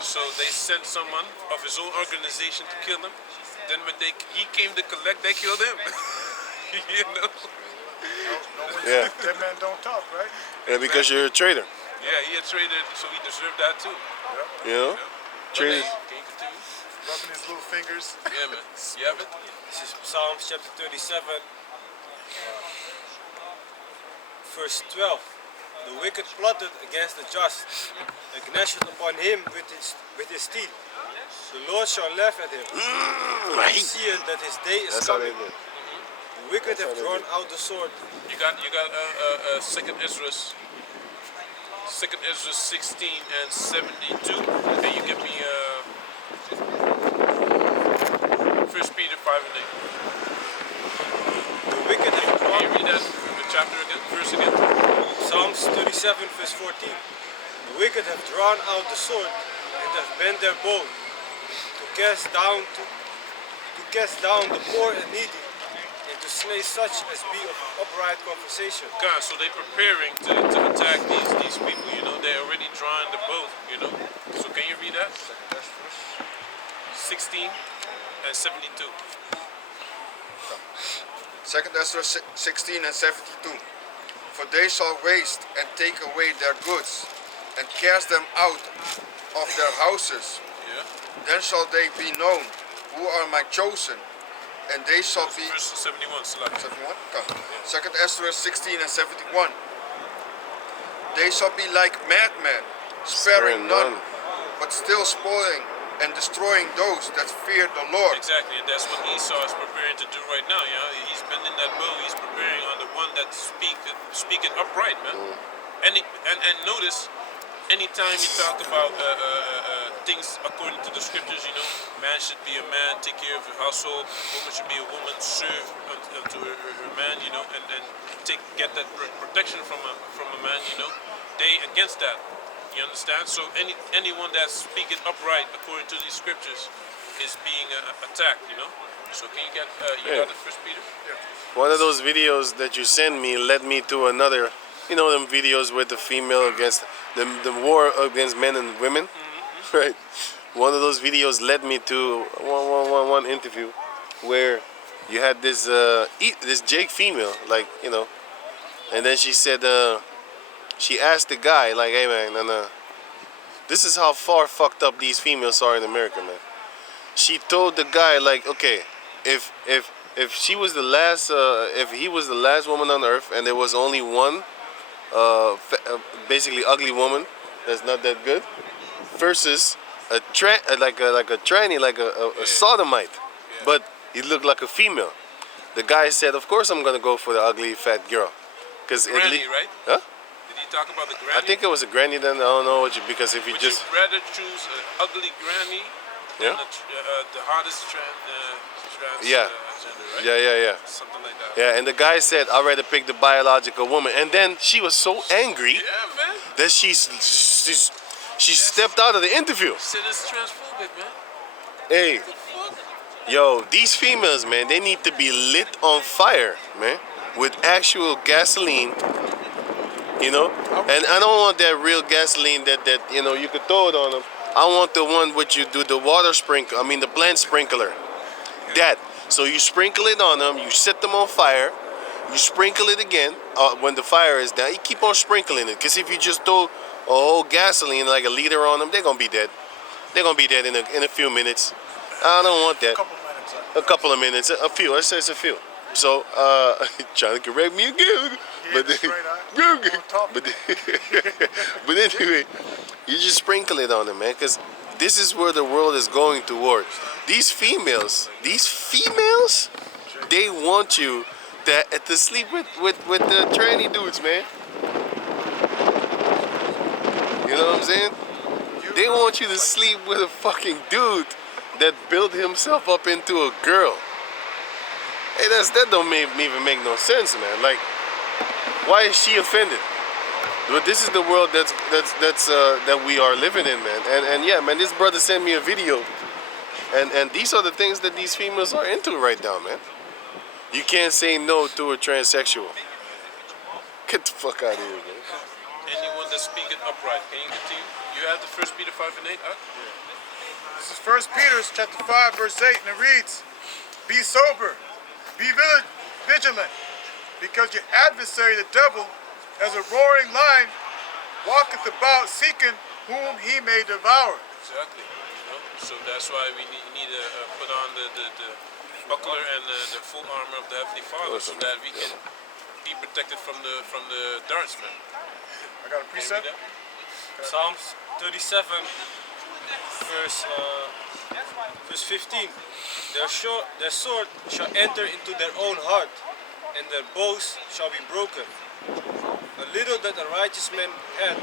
So they sent someone of his own organization to kill him. Then when he came to collect, they killed him. You know? Yeah. That man don't talk, right? Yeah, because you're a traitor. Yeah, he had traded, so he deserved that too. You know? Traitors. Can you continue? Rubbing his little fingers. Yeah, man. You have it? This is Psalms chapter 37, verse 12. The wicked plotted against the just, and gnashed upon him with his teeth. The Lord shall laugh at him. He seeth that his day is That's how they coming. did. The wicked have drawn out the sword. You got Second Ezra 16 and 72. Can you give me First Peter 5 and 8? The wicked have Can drawn. you read that chapter again, verse again? Psalms 37 verse 14. The wicked have drawn out the sword and have bent their bow to cast down the poor and needy, and to slay such as be of upright conversation. God, so they're preparing to attack these people, you know, they're already drawing the bow, you know. So can you read that? 16 and 72. Second Ezra 16 and 72. For they shall waste and take away their goods, and cast them out of their houses. Yeah. Then shall they be known who are my chosen, and they shall be. Verse 71, Salah. 71? Come. Second Ezra 16 and 71. They shall be like madmen, sparing none, but still spoiling and destroying those that fear the Lord. Exactly, and that's what Esau is preparing to do right now. You know, he's bending that bow. He's preparing on the one that's speaking upright, man. And notice, anytime you talk about things according to the scriptures, you know, man should be a man, take care of the household. Woman should be a woman, serve unto her man, you know, and get that protection from a man, you know. They against that. You understand? So anyone that's speaking upright according to these scriptures is being attacked, you know? So can you get, got it, First Peter? Yeah. One of those videos that you send me led me to another, you know, them videos with the female against, the war against men and women, right? One of those videos led me to one interview where you had this Jake female, like, you know, and then she said, she asked the guy, like, hey man, this is how far fucked up these females are in America, man. She told the guy, like, okay, if she was the last, if he was the last woman on earth, and there was only one, basically ugly woman that's not that good, versus a tranny, like a sodomite, but he looked like a female. The guy said, of course I'm gonna go for the ugly fat girl, because at least, right? huh? Did he talk about the granny? I think it was a granny then. I don't know because if you Would just you rather choose an ugly granny than the hottest trans Yeah. gender, right? Yeah. Something like that. Yeah, and the guy said, I'd rather pick the biological woman. And then she was so angry Yeah, man. that she stepped out of the interview. Said it's transphobic, man. Hey, What the fuck? yo, these females, man, they need to be lit on fire, man, with actual gasoline, you know? And I don't want that real gasoline that you know, you could throw it on them. I want the one which you do the water sprinkler, the plant sprinkler. That. So you sprinkle it on them, you set them on fire, you sprinkle it again when the fire is down. You keep on sprinkling it, because if you just throw whole gasoline, like a liter on them, they're gonna be dead. They're gonna be dead in a few minutes. I don't want that. A couple of minutes, a few. I say it's a few. So, trying to correct me again, but that's right, but anyway, you just sprinkle it on them, man, because this is where the world is going toward. These females, they want you to sleep with the tranny dudes, man. You know what I'm saying? They want you to sleep with a fucking dude that built himself up into a girl. Hey, that don't even make no sense, man. Like, why is she offended? But this is the world that we are living in, man. And yeah, man, this brother sent me a video, and these are the things that these females are into right now, man. You can't say no to a transsexual. Get the fuck out of here, man. Anyone that's speaking upright, can you continue? You have the 1 Peter 5 and 8, huh? This is 1 Peter chapter 5, verse 8, and it reads, "Be sober, be vigilant, because your adversary, the devil, as a roaring lion, walketh about seeking whom he may devour." Exactly. You know? So that's why we need to put on the buckler and the full armor of the Heavenly Father, so that we can be protected from the darts, man. I got a precept. Psalms 37, verse 15. Their sword shall enter into their own heart, and their bows shall be broken. A little that a righteous man hath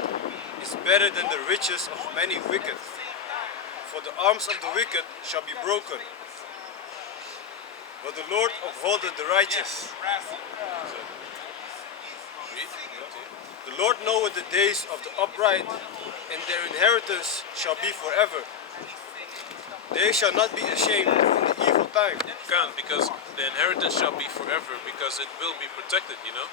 is better than the riches of many wicked. For the arms of the wicked shall be broken, but the Lord upholdeth the righteous. The Lord knoweth the days of the upright, and their inheritance shall be forever. They shall not be ashamed in the evil time. Can't, because the inheritance shall be forever, because it will be protected, you know.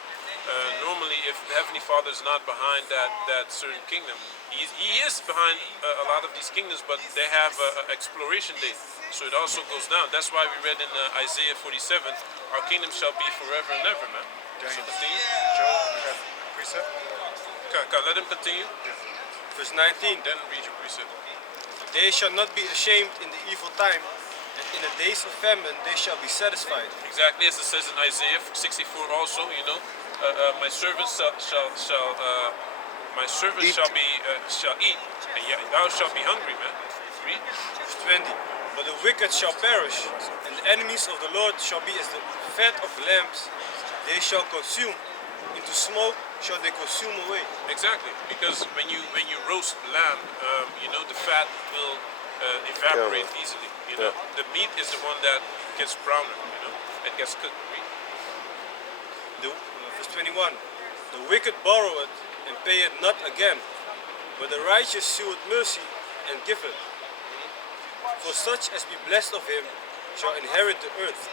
Normally, if the Heavenly Father is not behind that certain kingdom, he is behind a lot of these kingdoms, but they have an exploration date, so it also goes down. That's why we read in Isaiah 47, our kingdom shall be forever and ever, man. So continue. Joe, you got a precept? Let him continue. Verse 19. Then read your precept. They shall not be ashamed in the evil time, and in the days of famine they shall be satisfied. Exactly as it says in Isaiah 64 also, you know, my servants shall eat, and thou shalt be hungry, man. Read. Verse 20. But the wicked shall perish, and the enemies of the Lord shall be as the fat of lambs. They shall consume, into smoke shall they consume away. Exactly, because when you roast lamb, you know, the fat will evaporate easily. You know, the meat is the one that gets browner. You know, it gets cooked. Verse 21. The wicked borroweth and payeth not again, but the righteous sheweth mercy and giveth. For such as be blessed of him shall inherit the earth,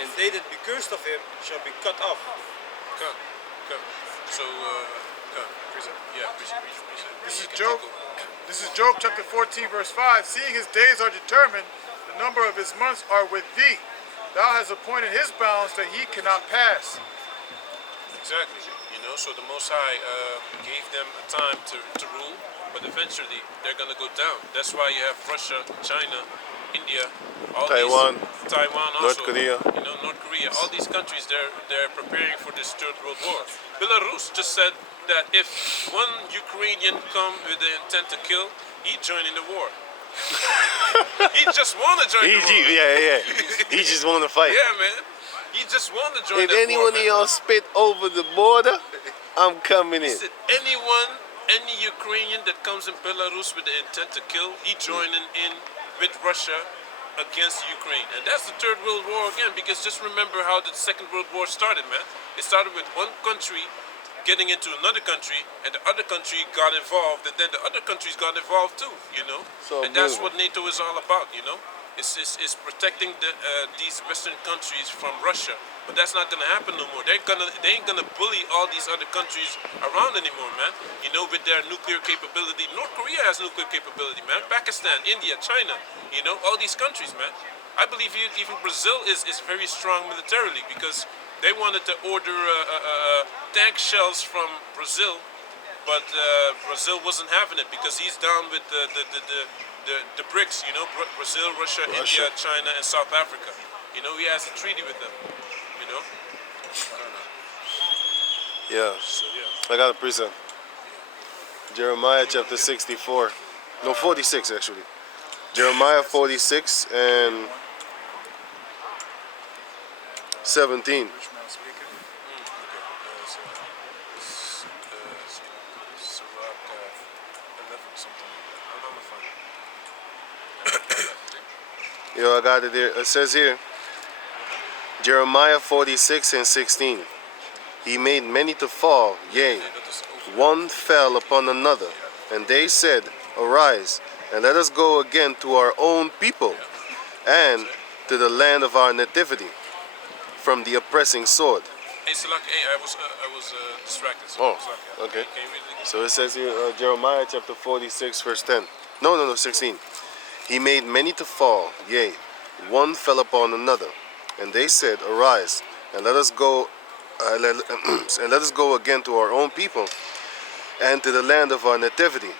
and they that be cursed of him shall be cut off. Come. So, precept. This is Job chapter 14, verse 5. "Seeing his days are determined, the number of his months are with thee. Thou hast appointed his bounds that he cannot pass." Exactly. You know, so the Most High gave them a time to rule, but eventually they're gonna go down. That's why you have Russia, China, India, Taiwan also, North Korea. You know, North Korea. All these countries, they're preparing for this Third World War. Belarus just said that if one Ukrainian come with the intent to kill, he join in the war. He just want to join the war. Yeah. He just want to fight. Yeah, man. He just want to join If that war, anyone of y'all spit over the border, I'm coming in. He said, any Ukrainian that comes in Belarus with the intent to kill, he joining in with Russia against Ukraine. And that's the Third World War again, because just remember how the Second World War started, man. It started with one country getting into another country, and the other country got involved, and then the other countries got involved too, you know. So and that's what NATO is all about, you know. It's protecting these Western countries from Russia. But that's not gonna happen no more. They ain't gonna bully all these other countries around anymore, man. You know, with their nuclear capability. North Korea has nuclear capability, man. Pakistan, India, China, you know, all these countries, man. I believe even Brazil is very strong militarily, because they wanted to order tank shells from Brazil but Brazil wasn't having it because he's down with the BRICS. You know, Brazil, Russia, India, China, and South Africa. You know, he has a treaty with them. You know. Yeah. So yeah. I got a precept. Jeremiah chapter 64. No, 46 actually. Jeremiah 46 and 17. Which man speaking? Sirach 11 something like that. I'm gonna find it. Yo, I got it there. It says here, Jeremiah 46 and 16. He made many to fall, yea, one fell upon another. And they said, Arise, and let us go again to our own people, and to the land of our nativity, from the oppressing sword. Hey, Salak, hey, I was distracted. So Oh, Salak, okay. Can you read it again? So it says here, Jeremiah chapter 46, verse 10. No, 16. He made many to fall, yea, one fell upon another. And they said, Arise, and let us go, and let us go again to our own people, and to the land of our nativity,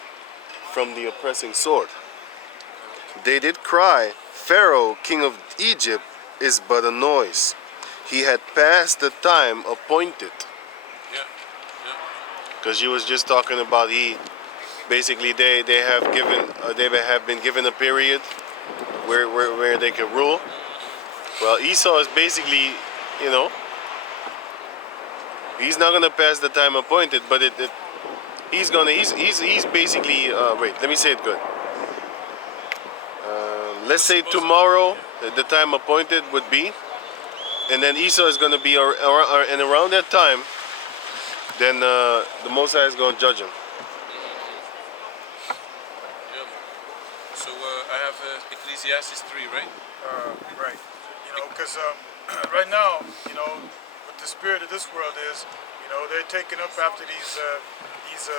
from the oppressing sword. They did cry, Pharaoh, king of Egypt, is but a noise. He had passed the time appointed. Yeah. Because she was just talking about basically they have been given a period where they can rule. Well, Esau is basically, you know, he's not gonna pass the time appointed, but he's basically wait, let me say it good. Let's say tomorrow the time appointed would be, and then Esau is gonna be and around that time, then the Most High is gonna judge him. Yeah, man. So I have Ecclesiastes 3, right? Right. You know, because right now, you know, what the spirit of this world is, you know, they're taking up after these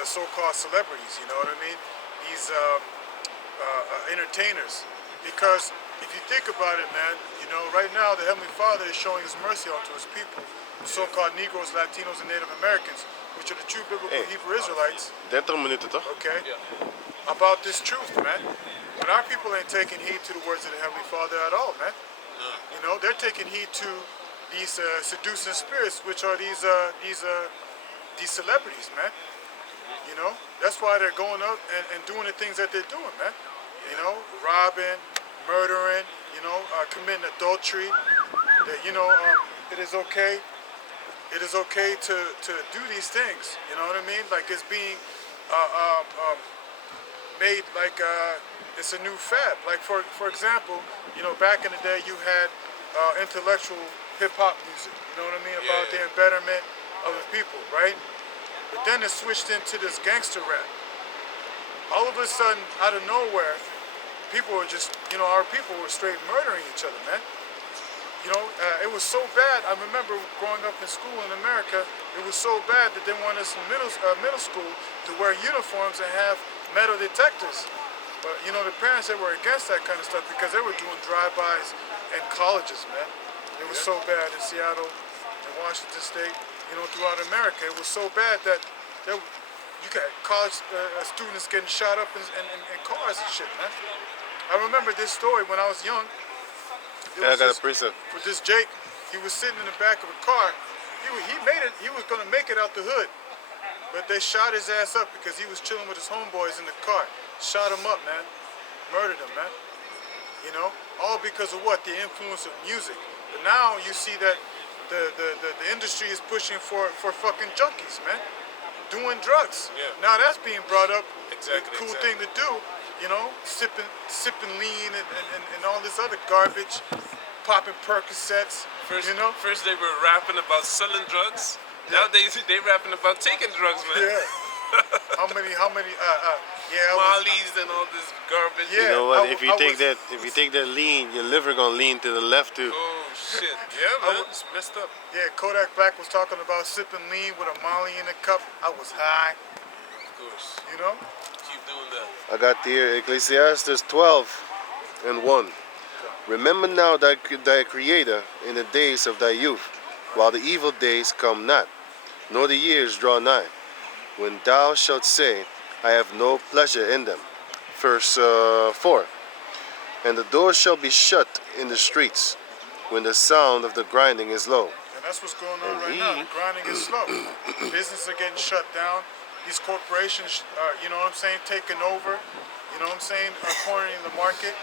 so-called celebrities. You know what I mean? These entertainers. Because if you think about it, man, you know, right now the Heavenly Father is showing His mercy onto His people, the so-called Negroes, Latinos, and Native Americans, which are the true biblical Hebrew Israelites. 30 minuten toch? Okay. About this truth, man. But our people ain't taking heed to the words of the Heavenly Father at all, man. You know, they're taking heed to these seducing spirits, which are these celebrities, man. You know, that's why they're going up and doing the things that they're doing, man. You know, robbing, murdering, you know, committing adultery. That, you know, it is okay. It is okay to do these things. You know what I mean? Like it's being made like it's a new fad. Like for example, you know, back in the day you had intellectual hip hop music. You know what I mean? About the betterment of the people, right? But then it switched into this gangster rap. All of a sudden, out of nowhere, people were just, you know, our people were straight murdering each other, man. You know, it was so bad. I remember growing up in school in America, it was so bad that they wanted us in middle school to wear uniforms and have metal detectors. But, you know, the parents, they were against that kind of stuff because they were doing drive-bys in colleges, man. It was so bad in Seattle, in Washington State, you know, throughout America. It was so bad that you got college students getting shot up in cars and shit, man. I remember this story when I was young. I got a precept. With this Jake, he was sitting in the back of a car. He made it. He was gonna make it out the hood, but they shot his ass up because he was chilling with his homeboys in the car. Shot him up, man. Murdered him, man. You know, all because of what? The influence of music. But now you see that the industry is pushing for fucking junkies, man. Doing drugs. Yeah. Now that's being brought up. Exactly. Cool thing to do. You know, sipping lean and all this other garbage, popping Percocets. First, you know. First they were rapping about selling drugs. Nowadays they rapping about taking drugs, man. Yeah. How many? Mollies and all this garbage. Yeah. You know what? If you take that lean, your liver gonna lean to the left too. Oh shit. Yeah, man. It's messed up. Yeah, Kodak Black was talking about sipping lean with a Molly in a cup. I was high. Of course. You know. Keep doing that. I got here Ecclesiastes 12 and 1. Remember now thy Creator in the days of thy youth, while the evil days come not, nor the years draw nigh. when thou shalt say, I have no pleasure in them. Verse 4. And the doors shall be shut in the streets when the sound of the grinding is low. And that's what's going on right now. The grinding is slow. Businesses are getting shut down. These corporations are, you know what I'm saying, taking over. You know what I'm saying, cornering the market.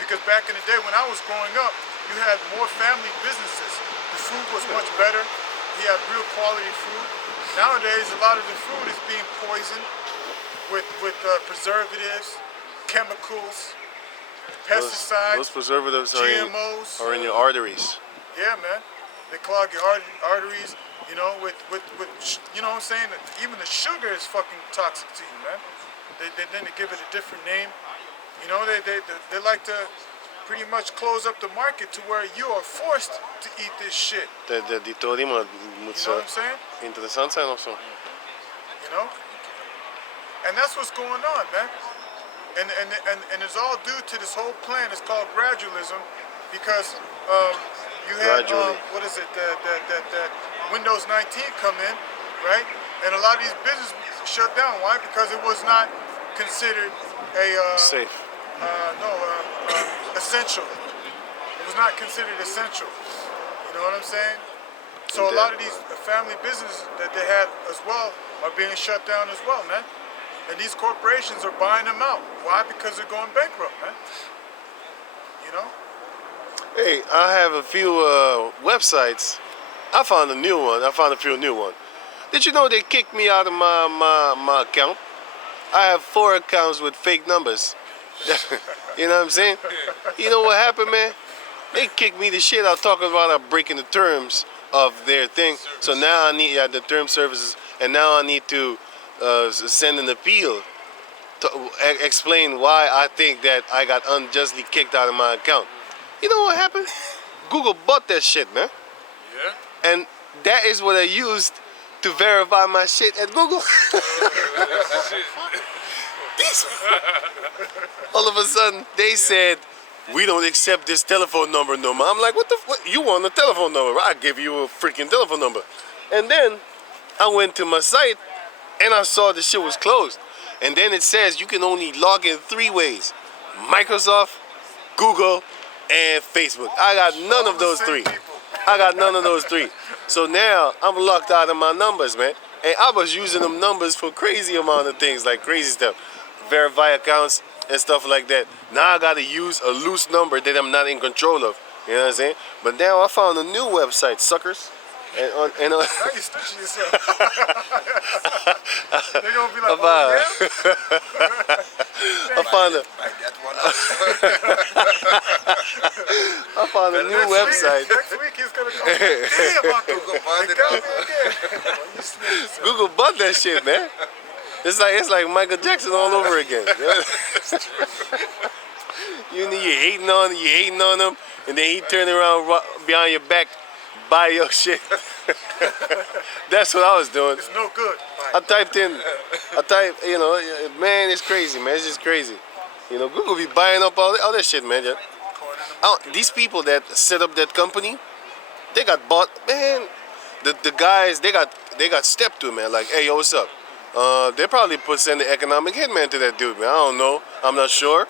Because back in the day when I was growing up, you had more family businesses. The food was much better. You had real quality food. Nowadays, a lot of the food is being poisoned with preservatives, chemicals, pesticides, Those preservatives GMOs. are in your arteries. Yeah, man. They clog your arteries, you know, with you know what I'm saying? Even the sugar is fucking toxic to you, man. Then they give it a different name. You know, they like to pretty much close up the market to where you are forced to eat this shit. Die theorie moet You know what I'm saying? interessant zijn of zo. You know? And that's what's going on, man. And it's all due to this whole plan. It's called gradualism because you had what is it? That Windows 19 come in, right? And a lot of these businesses shut down. Why? Because it was not considered a safe. Essential. It was not considered essential. You know what I'm saying? So a lot of these family businesses that they had as well are being shut down as well, man. And these corporations are buying them out. Why? Because they're going bankrupt, man. You know? Hey, I have a few websites. I found a new one. I found a few new ones. Did you know they kicked me out of my account? I have 4 accounts with fake numbers. You know what I'm saying? You know what happened, man? They kicked me the shit out talking about breaking the terms of their thing. So now I need the term services, and now I need to send an appeal to explain why I think that I got unjustly kicked out of my account. You know what happened? Google bought that shit, man. Yeah? And that is what I used to verify my shit at Google. All of a sudden, they said, we don't accept this telephone number no more. I'm like, what the fuck? You want a telephone number? I give you a freaking telephone number. And then I went to my site and I saw the shit was closed. And then it says you can only log in 3 ways. Microsoft, Google, and Facebook. I got none of those 3. I got none of those 3. So now I'm locked out of my numbers, man. And I was using them numbers for crazy amount of things, like crazy stuff. Verify accounts and stuff like that. Now I gotta use a loose number that I'm not in control of. You know what I'm saying? But now I found a new website, suckers. And now you're stitching yourself. They're gonna be like, oh, yeah? I found a new website. Next week he's gonna come. Damn, Uncle, they got me again. Google bought that shit, man. It's like Michael Jackson all over again. You hating on him, and then he turn around behind your back, buy your shit. That's what I was doing. It's no good. I typed, you know, man, it's crazy, man. It's just crazy. You know, Google be buying up all that shit, man. These people that set up that company, they got bought, man. The guys, they got stepped to, man. Like, hey, yo, what's up? They probably send the economic hitman to that dude, man. I don't know. I'm not sure.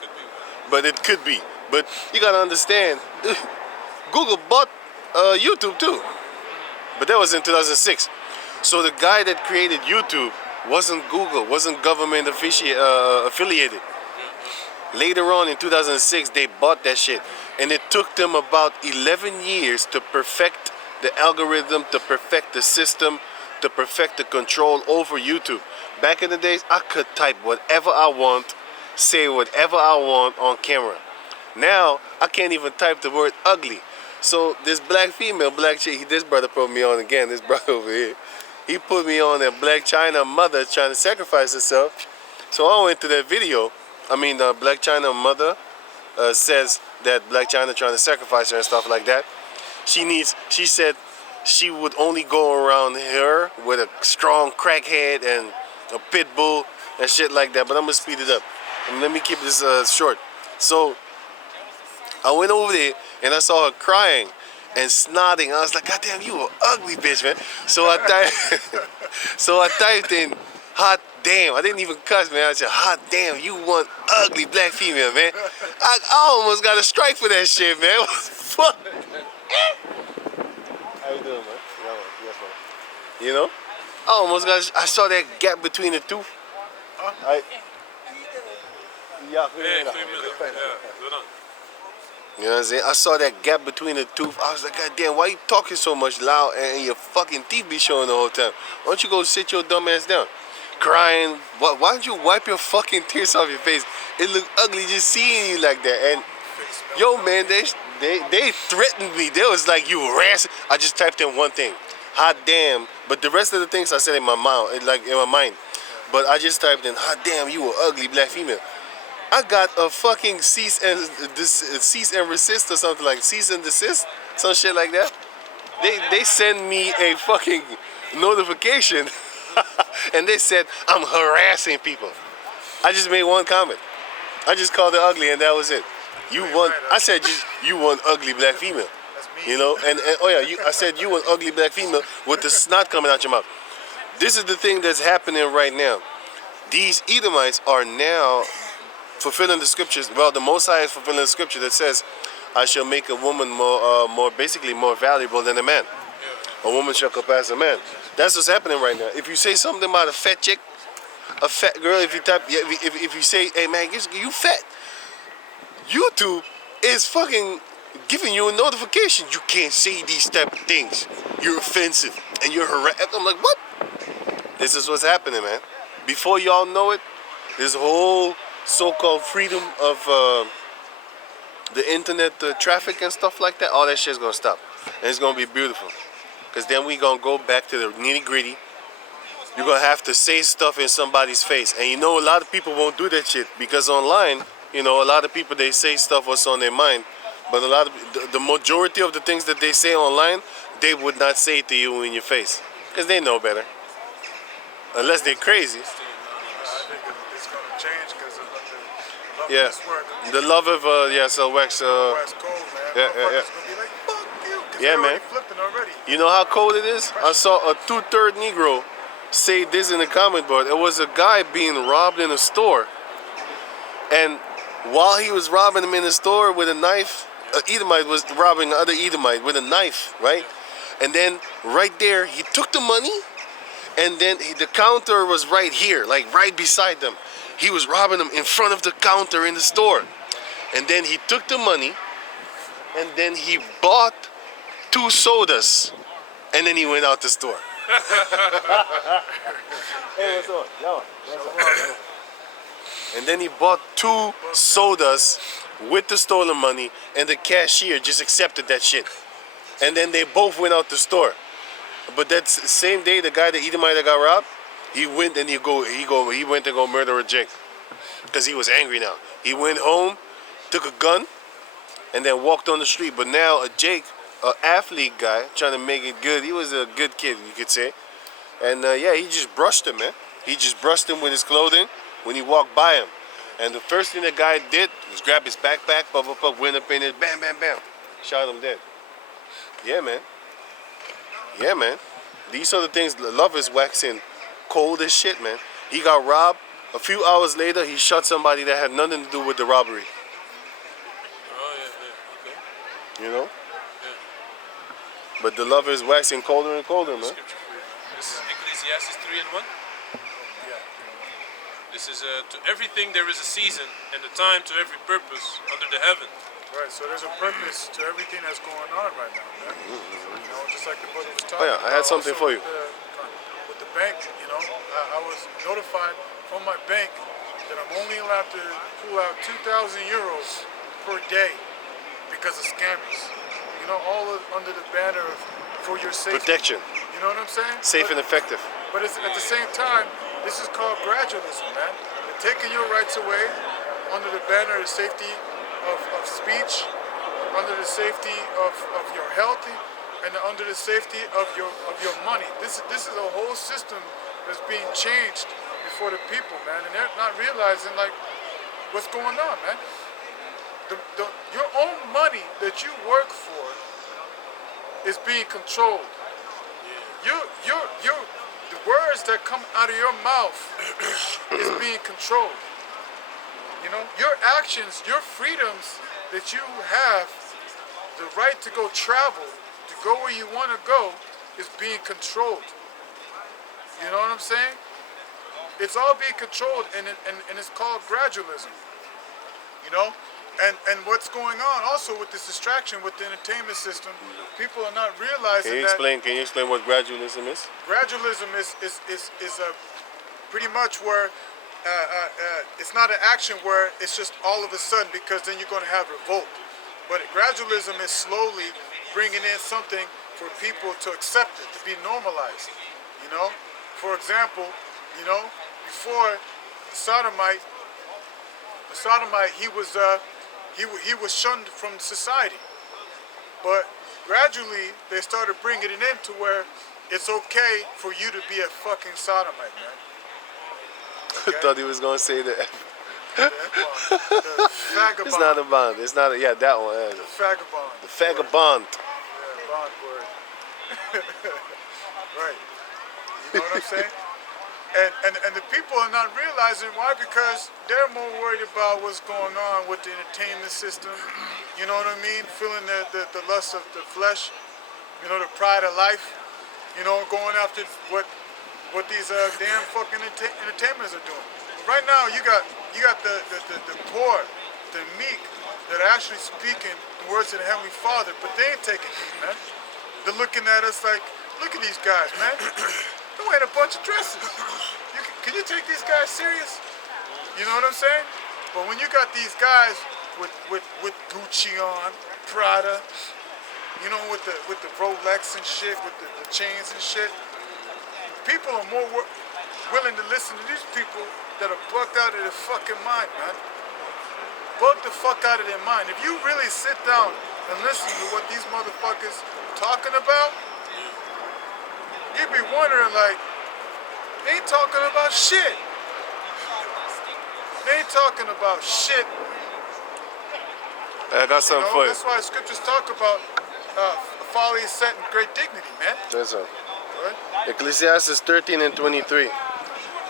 But it could be. But you gotta understand, Google bought YouTube too. But that was in 2006. So the guy that created YouTube wasn't Google, wasn't government affiliated. Later on in 2006, they bought that shit. And it took them about 11 years to perfect the algorithm, to perfect the system, to perfect the control over YouTube. Back in the days, I could type whatever I want, say whatever I want on camera. Now, I can't even type the word ugly. So this black female, black chick, this brother put me on again, this brother over here. He put me on a Black China mother trying to sacrifice herself. So I went to that video. I mean, the Black China mother says that Black China trying to sacrifice her and stuff like that. She said she would only go around her with a strong crackhead and a pit bull and shit like that. But I'm gonna speed it up. And let me keep this short. So I went over there and I saw her crying and snotting. I was like, God damn, you an ugly bitch, man. So I typed in hot damn. I didn't even cuss, man. I said, hot damn, you one ugly black female, man. I almost got a strike for that shit, man. What the fuck? How you doing, man? Yeah, man. Yes, man. You know? I saw that gap between the tooth. Yeah, Zodan. you know what I'm saying? I saw that gap between the tooth. I was like, God damn, why you talking so much loud and your fucking teeth be showing the whole time? Why don't you go sit your dumb ass down? Crying. Why don't you wipe your fucking tears off your face? It looked ugly just seeing you like that. And yo, man, they threatened me. They was like, you rancid. I just typed in one thing. Hot damn. But the rest of the things I said in my mouth, like in my mind. But I just typed in, hot damn, you an ugly black female. I got a fucking cease and resist or something like cease and desist, some shit like that. They send me a fucking notification and they said I'm harassing people. I just made one comment. I just called her ugly and that was it. I said you one ugly black female. You know, and oh yeah, I said you an ugly black female with the snot coming out your mouth. This is the thing that's happening right now. These Edomites are now fulfilling the scriptures. Well, the Most High is fulfilling the scripture that says, I shall make a woman basically more valuable than a man. A woman shall surpass a man. That's what's happening right now. If you say something about a fat chick, a fat girl, if you say, hey man, you fat, YouTube is fucking giving you a notification. You can't say these type of things. You're offensive and you're harassed. I'm like, what? This is what's happening, man. Before y'all know it, this whole so-called freedom of the internet traffic and stuff like that, all that shit's gonna stop. And it's gonna be beautiful. Because then we gonna go back to the nitty-gritty. You're gonna have to say stuff in somebody's face. And you know a lot of people won't do that shit. Because online, you know, a lot of people, they say stuff what's on their mind. But a lot of, the majority of the things that they say online, they would not say to you in your face. Because they know better. Unless they're crazy. I think it's going to change because of the love Yeah, of this work. the love of Wax. West Coast, man. Yeah. Motherfuckers gonna be like, fuck you. 'Cause Yeah, they're man. already flipping already. You know how cold it is? I saw a 2/3 Negro say this in the comment board. It was a guy being robbed in a store, and while he was robbing him in the store with a knife, an Edomite was robbing another Edomite with a knife, right? And then right there, he took the money. And then the counter was right here, like right beside them. He was robbing them in front of the counter in the store. And then he took the money, and then he bought 2 sodas, and then he went out the store. Hey, what's up? Yo, what's up? And then he bought 2 sodas with the stolen money, and the cashier just accepted that shit. And then they both went out the store. But that same day, the guy, the Edomite that got robbed, he went and he went to go murder a Jake, because he was angry now. He went home, took a gun, and then walked on the street. But now a Jake, an athlete guy, trying to make it good. He was a good kid, you could say. And yeah, he just brushed him, man. He just brushed him with his clothing when he walked by him. And the first thing the guy did was grab his backpack, went up in it, bam, bam, bam, shot him dead. Yeah, man. Yeah, man. These are the things. Love is waxing cold as shit, man. He got robbed. A few hours later, he shot somebody that had nothing to do with the robbery. Oh, yeah, okay. You know? Yeah. But the love is waxing colder and colder, man. Scripture for you. This is Ecclesiastes 3:1. This is to everything there is a season and a time to every purpose under the heaven. Right, so there's a purpose to everything that's going on right now, man. You know, just like the brother was talking Oh yeah, I had something for you. With the bank, you know, I was notified from my bank that I'm only allowed to pull out 2,000 euros per day because of scammers. You know, all under the banner of for your safety. Protection. You know what I'm saying? Safe and effective. But it's, at the same time, this is called gradualism, man. They're taking your rights away under the banner of safety of speech, under the safety of your health, and under the safety of your money. This is a whole system that's being changed before the people, man, and they're not realizing like what's going on, man. Your own money that you work for is being controlled. You're the words that come out of your mouth is being controlled. You know, your actions, your freedoms that you have, the right to go travel, to go where you want to go, is being controlled. You know what I'm saying? It's all being controlled, and it's called gradualism. You know? And what's going on also with this distraction with the entertainment system, people are not realizing that. Can you explain what gradualism is? Gradualism is pretty much where it's not an action where it's just all of a sudden, because then you're going to have revolt. But gradualism is slowly bringing in something for people to accept it, to be normalized. You know, for example, you know, before the sodomite, he was shunned from society. But gradually they started bringing it in to where it's okay for you to be a fucking sodomite, man. I thought he was gonna say that. The vagabond. It's not a bond. It's not a, yeah, that one. Yeah. The vagabond. The vagabond. Yeah, bond word. Right. You know what I'm saying? And the people are not realizing why, because they're more worried about what's going on with the entertainment system. You know what I mean? Feeling the lust of the flesh, you know, the pride of life, you know, going after what these damn fucking entertainers are doing. Right now you got the poor, the meek, that are actually speaking the words of the Heavenly Father, but they ain't taking heed, man. They're looking at us like, look at these guys, man. They're wearing a bunch of dresses. Can you take these guys serious? You know what I'm saying? But when you got these guys with Gucci on, Prada, you know, with the Rolex and shit, with the chains and shit, people are more willing to listen to these people that are bugged out of their fucking mind, man. Bugged the fuck out of their mind. If you really sit down and listen to what these motherfuckers are talking about, you'd be wondering, like, they ain't talking about shit. They ain't talking about shit. I got something for you. That's why scriptures talk about folly is set in great dignity, man. That's all. Right? Ecclesiastes 13:23.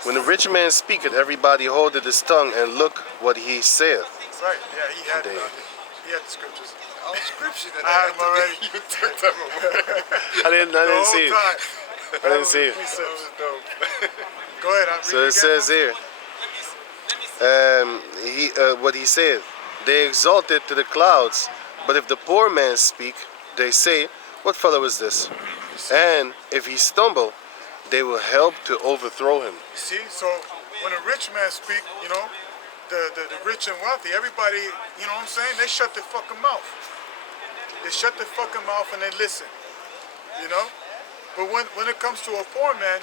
When the rich man speaketh, everybody holdeth his tongue, and look what he saith. Right, yeah, he had it. He had the scriptures. All scripture that I had them already. You took them away. I didn't see it. I didn't see it. Go ahead, I'm So it says here, what he said, they exalted to the clouds, but if the poor man speak, they say, what fellow is this? And if he stumble, they will help to overthrow him. You see, so when a rich man speak, you know, the rich and wealthy, everybody, you know what I'm saying, they shut their fucking mouth. They shut their fucking mouth and they listen, you know? But when it comes to a poor man,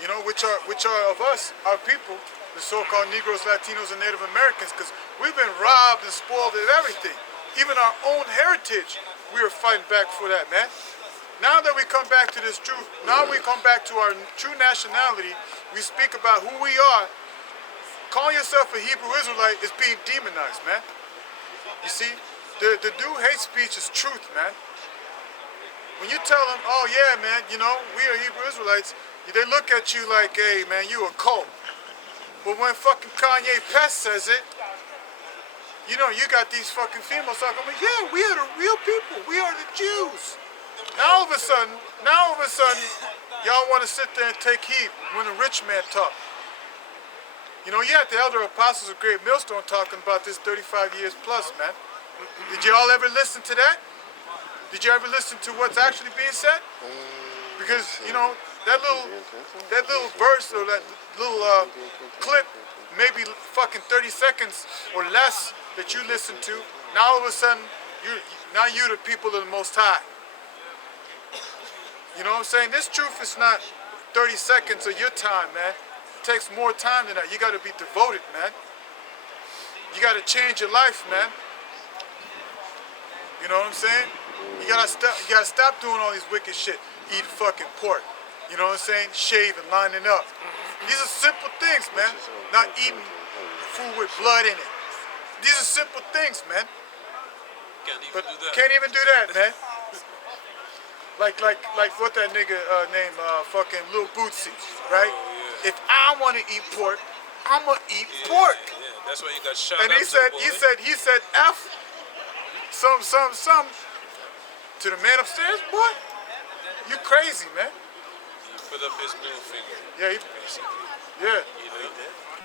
you know, which are of us, our people, the so-called Negroes, Latinos, and Native Americans, because we've been robbed and spoiled of everything. Even our own heritage, we are fighting back for that, man. Now that we come back to this truth, now we come back to our true nationality, we speak about who we are. Calling yourself a Hebrew Israelite is being demonized, man. You see, the dude hate speech is truth, man. When you tell them, oh yeah, man, you know, we are Hebrew Israelites, they look at you like, hey, man, you a cult. But when fucking Kanye Pest says it, you know, you got these fucking females talking about, yeah, we are the real people. We are the Jews. Now all of a sudden, y'all want to sit there and take heed when a rich man talk. You know, you had the elder apostles of Great Millstone talking about this 35 years plus, man. Did you all ever listen to that? Did you ever listen to what's actually being said? Because, you know, that little verse or that little clip, maybe fucking 30 seconds or less that you listen to, now all of a sudden, you're the people of the Most High. You know what I'm saying? This truth is not 30 seconds of your time, man. It takes more time than that. You got to be devoted, man. You got to change your life, man. You know what I'm saying? You gotta stop doing all these wicked shit. Eat fucking pork. You know what I'm saying? Shave and lining up. These are simple things, man. Not eating food with blood in it. These are simple things, man. Can't even do that. Can't even do that, man. Like what that nigga named fucking Lil Bootsy, right? Oh, If I want to eat pork, I'm gonna eat pork. Yeah, that's why you got shot And up he said too, boy. he said F some to the man upstairs. What? You crazy, man? He put up his middle finger. Yeah, basically. yeah. You know?